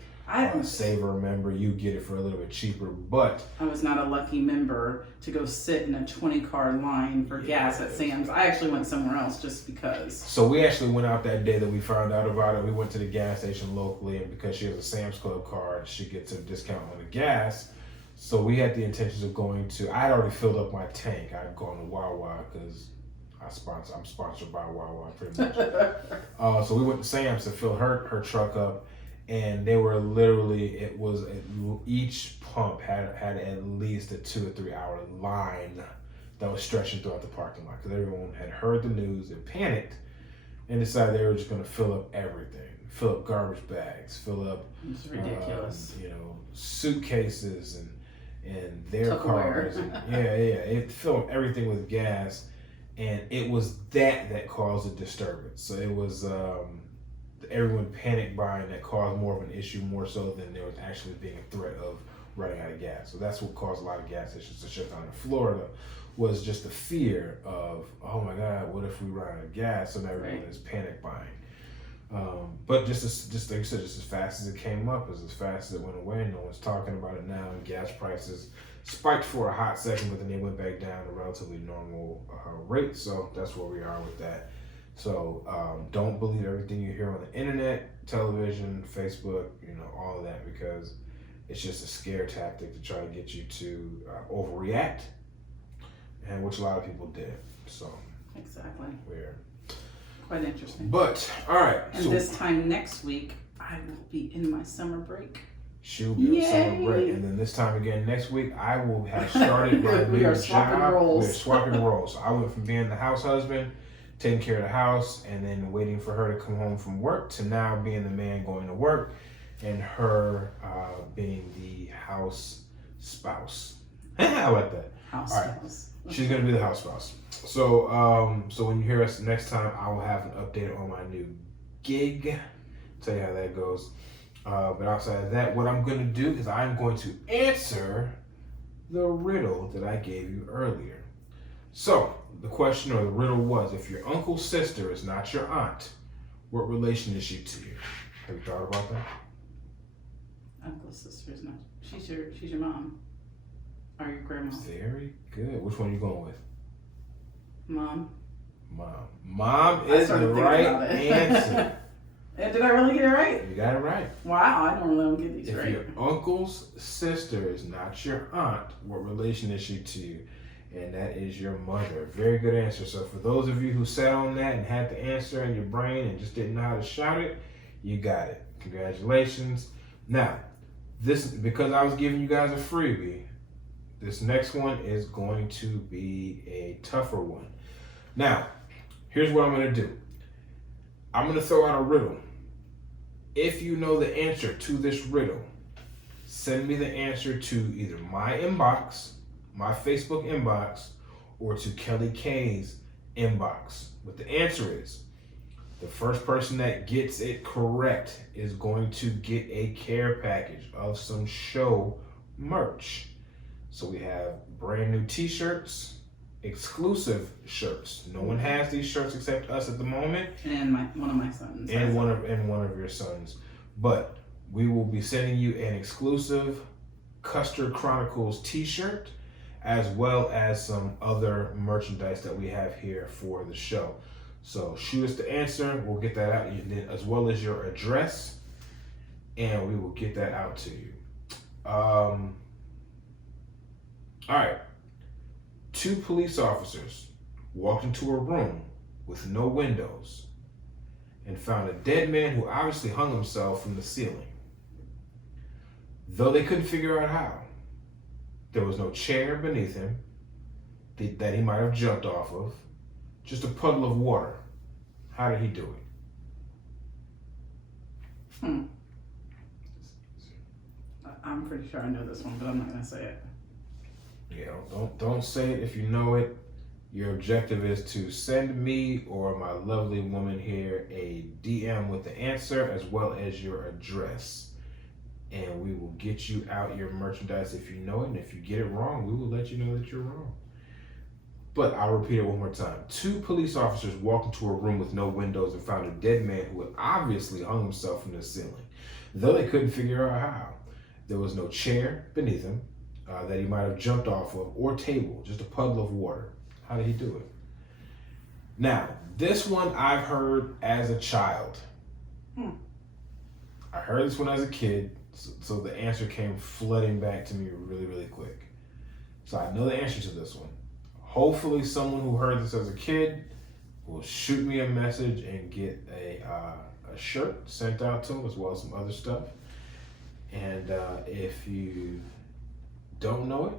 Saver member, you get it for a little bit cheaper. But I was not a lucky member to go sit in a 20-car line for gas at Sam's. I actually went somewhere else just because. So we actually went out that day that we found out about it. We went to the gas station locally, and because she has a Sam's Club card, she gets a discount on the gas. So we had the intentions of going to. I had already filled up my tank. I'd gone to Wawa because I'm sponsored by Wawa pretty much. So we went to Sam's to fill her truck up, and they were literally, each pump had at least a 2 or 3 hour line that was stretching throughout the parking lot because everyone had heard the news and panicked and decided they were just going to fill up everything, fill up garbage bags, fill up it's ridiculous. Suitcases and their cars, and it filled everything with gas. And it was that caused a disturbance. So it was everyone panic buying that caused more of an issue, more so than there was actually being a threat of running out of gas. So that's what caused a lot of gas stations to shut down in Florida, was just the fear of, oh my God, what if we run out of gas? So now everyone is panic buying. But just like you said, just as fast as it came up, as fast as it went away. No one's talking about it now, and gas prices spiked for a hot second, but then they went back down to relatively normal rates. So that's where we are with that. So don't believe everything you hear on the internet, television, Facebook, all of that, because it's just a scare tactic to try to get you to overreact, and which a lot of people did. So exactly. Weird. Quite interesting. But all right. And this time next week, I will be in my summer break. She'll be able to celebrate. And then this time again next week, I will have started my We new are swapping job. roles. We're swapping roles. I went from being the house husband, taking care of the house, and then waiting for her to come home from work, to now being the man going to work, and her being the house spouse. I like that. House All right. spouse. She's gonna be the house spouse. So, so when you hear us next time, I will have an update on my new gig. Tell you how that goes. But outside of that, what I'm gonna do is I'm going to answer the riddle that I gave you earlier. So the question or the riddle was: if your uncle's sister is not your aunt, what relation is she to you? Have you thought about that? Uncle's sister is not. She's your mom. Or your grandma. Very good. Which one are you going with? Mom. Mom is the right answer. And did I really get it right? You got it right. Wow, I normally don't get these If right. your uncle's sister is not your aunt, what relation is she to you? And that is your mother. Very good answer. So for those of you who sat on that and had the answer in your brain and just didn't know how to shout it, you got it. Congratulations. Now, this, because I was giving you guys a freebie, this next one is going to be a tougher one. Now, here's what I'm going to do. I'm going to throw out a riddle. If you know the answer to this riddle, send me the answer to either my inbox, my Facebook inbox, or to Kelly K's inbox. What the answer is, the first person that gets it correct is going to get a care package of some show merch. So we have brand new t-shirts, exclusive shirts. No one has these shirts except us at the moment. And one of my sons. And one of your sons. But we will be sending you an exclusive Custer Chronicles t-shirt, as well as some other merchandise that we have here for the show. So shoot us the answer, we'll get that out, and then as well as your address, and we will get that out to you. All right. 2 police officers walked into a room with no windows and found a dead man who obviously hung himself from the ceiling. Though they couldn't figure out how, there was no chair beneath him that he might have jumped off of, just a puddle of water. How did he do it? I'm pretty sure I know this one, but I'm not going to say it. Yeah, don't say it if you know it. Your objective is to send me or my lovely woman here a DM with the answer as well as your address. And we will get you out your merchandise if you know it. And if you get it wrong, we will let you know that you're wrong. But I'll repeat it one more time. 2 police officers walked into a room with no windows and found a dead man who had obviously hung himself from the ceiling. Though they couldn't figure out how, there was no chair beneath him that he might have jumped off of, or table, just a puddle of water. How did he do it? Now, this one I've heard as a child. I heard this one as a kid, so the answer came flooding back to me really, really quick. So I know the answer to this one. Hopefully someone who heard this as a kid will shoot me a message and get a shirt sent out to them, as well as some other stuff. And if you don't know it,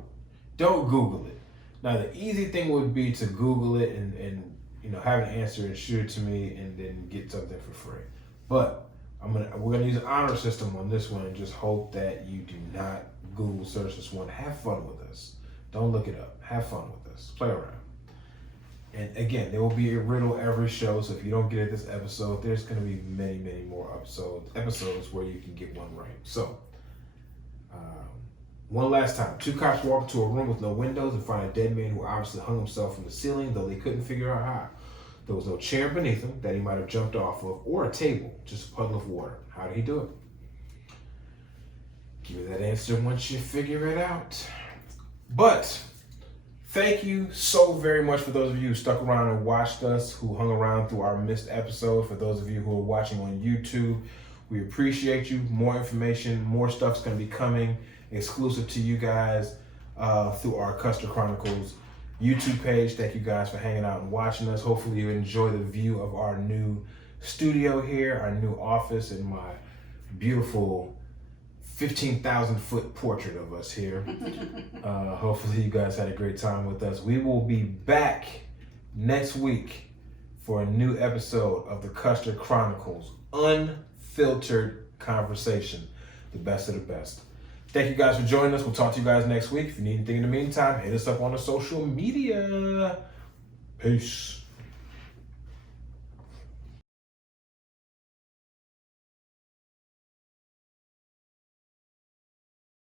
don't Google it. Now the easy thing would be to Google it and have an answer and shoot it to me and then get something for free. But we're gonna use an honor system on this one and just hope that you do not Google search this one. Have fun with us. Don't look it up. Have fun with us. Play around. And again, there will be a riddle every show, so if you don't get it this episode, there's going to be many, many more episodes where you can get one right. So, one last time. 2 cops walked into a room with no windows and found a dead man who obviously hung himself from the ceiling, though they couldn't figure out how. There was no chair beneath him that he might have jumped off of, or a table, just a puddle of water. How did he do it? Give me that answer once you figure it out. But thank you so very much for those of you who stuck around and watched us, who hung around through our missed episode. For those of you who are watching on YouTube, we appreciate you. More information, more stuff's going to be coming exclusive to you guys through our Custer Chronicles YouTube page. Thank you guys for hanging out and watching us. Hopefully you enjoy the view of our new studio here, our new office, and my beautiful 15,000 foot portrait of us here. Hopefully you guys had a great time with us. We will be back next week for a new episode of the Custer Chronicles, unfiltered conversation, the best of the best. Thank you guys for joining us. We'll talk to you guys next week. If you need anything in the meantime, hit us up on the social media. Peace.